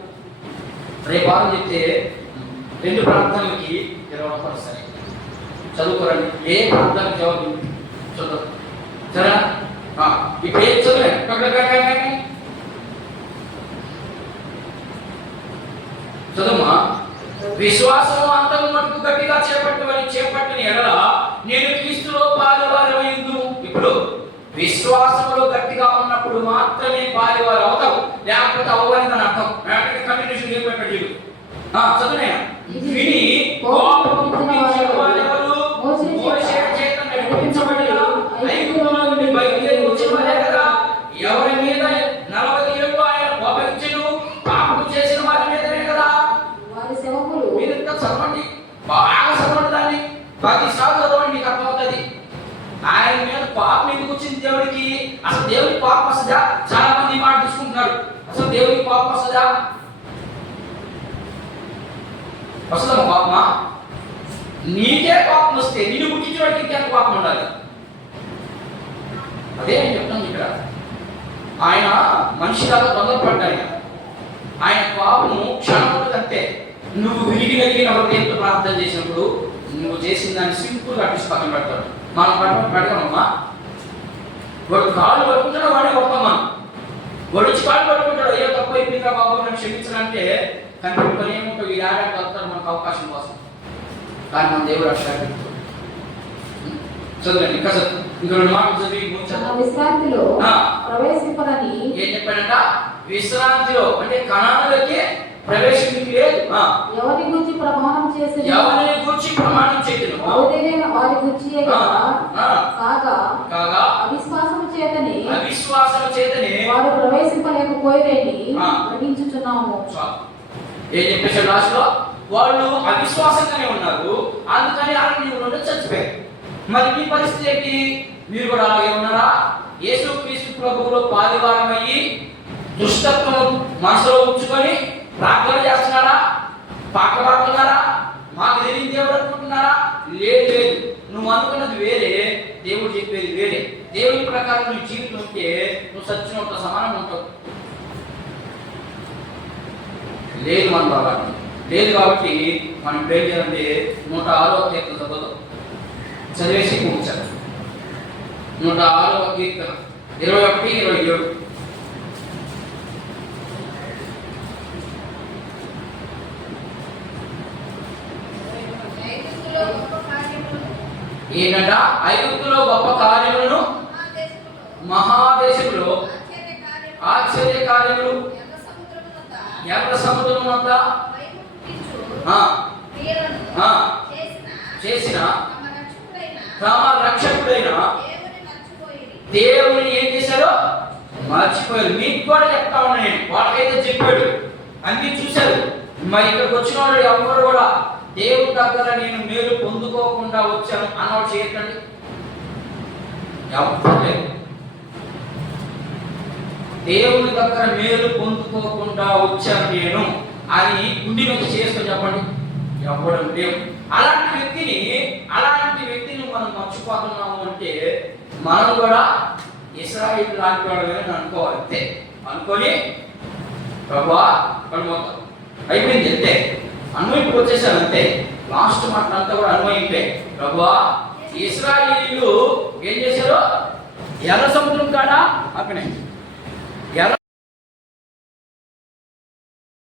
రేపు వారం చెప్తే 2 ప్రార్థనలకి 20 రూపాయలు సరే చదువుకోరండి. ఏ ప్రార్థనకి జవాబు చదువు సరేనా? ఇప్పుడు ఏం చదువులే చదువుమా. విశ్వాసము అంతము మటుకు గట్టిగా చేపట్టని ఎడల నేను క్రీస్తులో పాలువారమైందును. ఇప్పుడు విశ్వాసములో గట్టిగా ఉన్నప్పుడు మాత్రమే పాలువారు అవుతావు, లేకపోతే అవ్వని అర్థం. కంటిన్యూషన్ ఏం పెట్టాడు? చదువునే విని ఎవరి మీద 40 ఏళ్ళు ఆయన కోపించను, పాపం చేసిన వారి మీదనే కదా. మీరంతా చదవండి, బాగా చదవండి, దాన్ని 10 సార్లు చదవండి, మీకు అర్థమవుతుంది. ఆయన మీద పాపం ఎందుకు వచ్చింది దేవుడికి? అసలు దేవుడికి పాపం వస్తుందా? చాలా మంది మాట తీసుకుంటున్నారు. అసలు దేవుడికి పాపం వస్తుందా? వస్తుందా పాపమా? నీకే పాపం వస్తే నిన్ను పుట్టించిన వాడికి ఇంకెంత పాపం ఉండాలి? అదే నేను చెప్తాను ఇక్కడ. ఆయన మనిషిలాగా తొందరపడ్డాడు. ఆయన పాపము క్షణములు అంతే. నువ్వు విరిగిన హృదయంతో ప్రార్థన చేసినప్పుడు నువ్వు చేసిన దాన్ని సింపుల్గా అట్టిసి పక్కన పెడతాడు. మనం పెడతామమ్మా. వాడు కాళ్ళు పట్టుకుంటాడో వాడే కొడతాం మనం. వాడు వచ్చి కాళ్ళు పట్టుకుంటాడు, అయ్యో తప్పు అయిపోయిందా బాబు నన్ను క్షమించాలంటే, కానీ ఇప్పుడు ఏముంటుంది? ఈ ఆడాడు కలుపుతాడు మనకు అవకాశం కోసం. కానీ మన దేవుడు అట్లా చదవండి. ఇంకా ఇంకా 2 మాటలు చదివి విశ్రాంతిలో ప్రవేశింపదని ఏం చెప్పాడంట? విశ్రాంతిలో అంటే కణాలకి ప్రవేశం లేదు. ఎవరి గురించి ప్రమాణం చేసి వారి గురించి కాగా అవిశ్వాసము చేతనే వారు ప్రవేశింపలేకపోయిరేని గ్రహించుచున్నాము. ఏం చెప్పేశాడు లాస్ట్ లో? వాళ్ళు అవిశ్వాసంగానే ఉన్నారు, అందుకని అరణ్యంలో చచ్చిపోయారు. మరి మీ పరిస్థితి ఏంటి? మీరు కూడా అలాగే ఉన్నారా? యేసుక్రీస్తు ప్రభువులో పాలువారమయ్యి దుష్టత్వం మనసులో ఉంచుకొని ప్రార్థన చేస్తున్నారా? పాకపడుతున్నారా? మాకు తెలియని దేవుడు అనుకుంటున్నారా? లేదు లేదు, నువ్వు అనుకున్నది వేరే, దేవుడు చెప్పేది వేరే. దేవుడి ప్రకారం నువ్వు జీవితం ఉంటే నువ్వు సచ్చినంత సమానం ఉంటావు. లేదు మన బాబా, లేదు. కాబట్టి మనం ఇప్పుడు ఏం చేయాలంటే 106వ కీర్తన చదువుతాం, చదివేసి ముగించాలి. 106వ కీర్తన 21, 27. ఏంటంట? ఐగుప్తులో గొప్ప కార్యములను, మహాదేశంలో ఆశ్చర్య కార్యములు, ఎర్ర సముద్రం వద్ద చేసిన తమ రక్షకుడైన దేవుని ఏం చేశారో మర్చిపోయారు. మీకు కూడా చెప్తా ఉన్నా నేను, వాళ్ళకైతే చెప్పాడు, అన్ని చూశారు. మరి ఇక్కడికి వచ్చిన వాళ్ళు ఎవరు కూడా దేవుని దగ్గర నేను మేలు పొందుకోకుండా వచ్చాను అన్నవాడు చేయకండి. ఎవరు దేవుని దగ్గర మేలు పొందుకోకుండా వచ్చాను నేను అని గుండె మీద చేసుకొని చెప్పండి. ఎవడం లేవు. అలాంటి వ్యక్తిని మనం మర్చిపోతున్నాము అంటే మనం కూడా ఇశ్రాయేలు లాంటి వాళ్ళని అనుకోవాలి. అంతే అనుకొని ప్రభువా పడిపోతాం, అయిపోయింది అంతే, అన్వయింపుకి వచ్చేసాను అంతే. లాస్ట్ మాటలంతా కూడా అన్వయింపే. ప్రభువా ఇశ్రాయేలీయులు ఏం చేశారు? ఎర్ర సముద్రం కాడ అక్కడే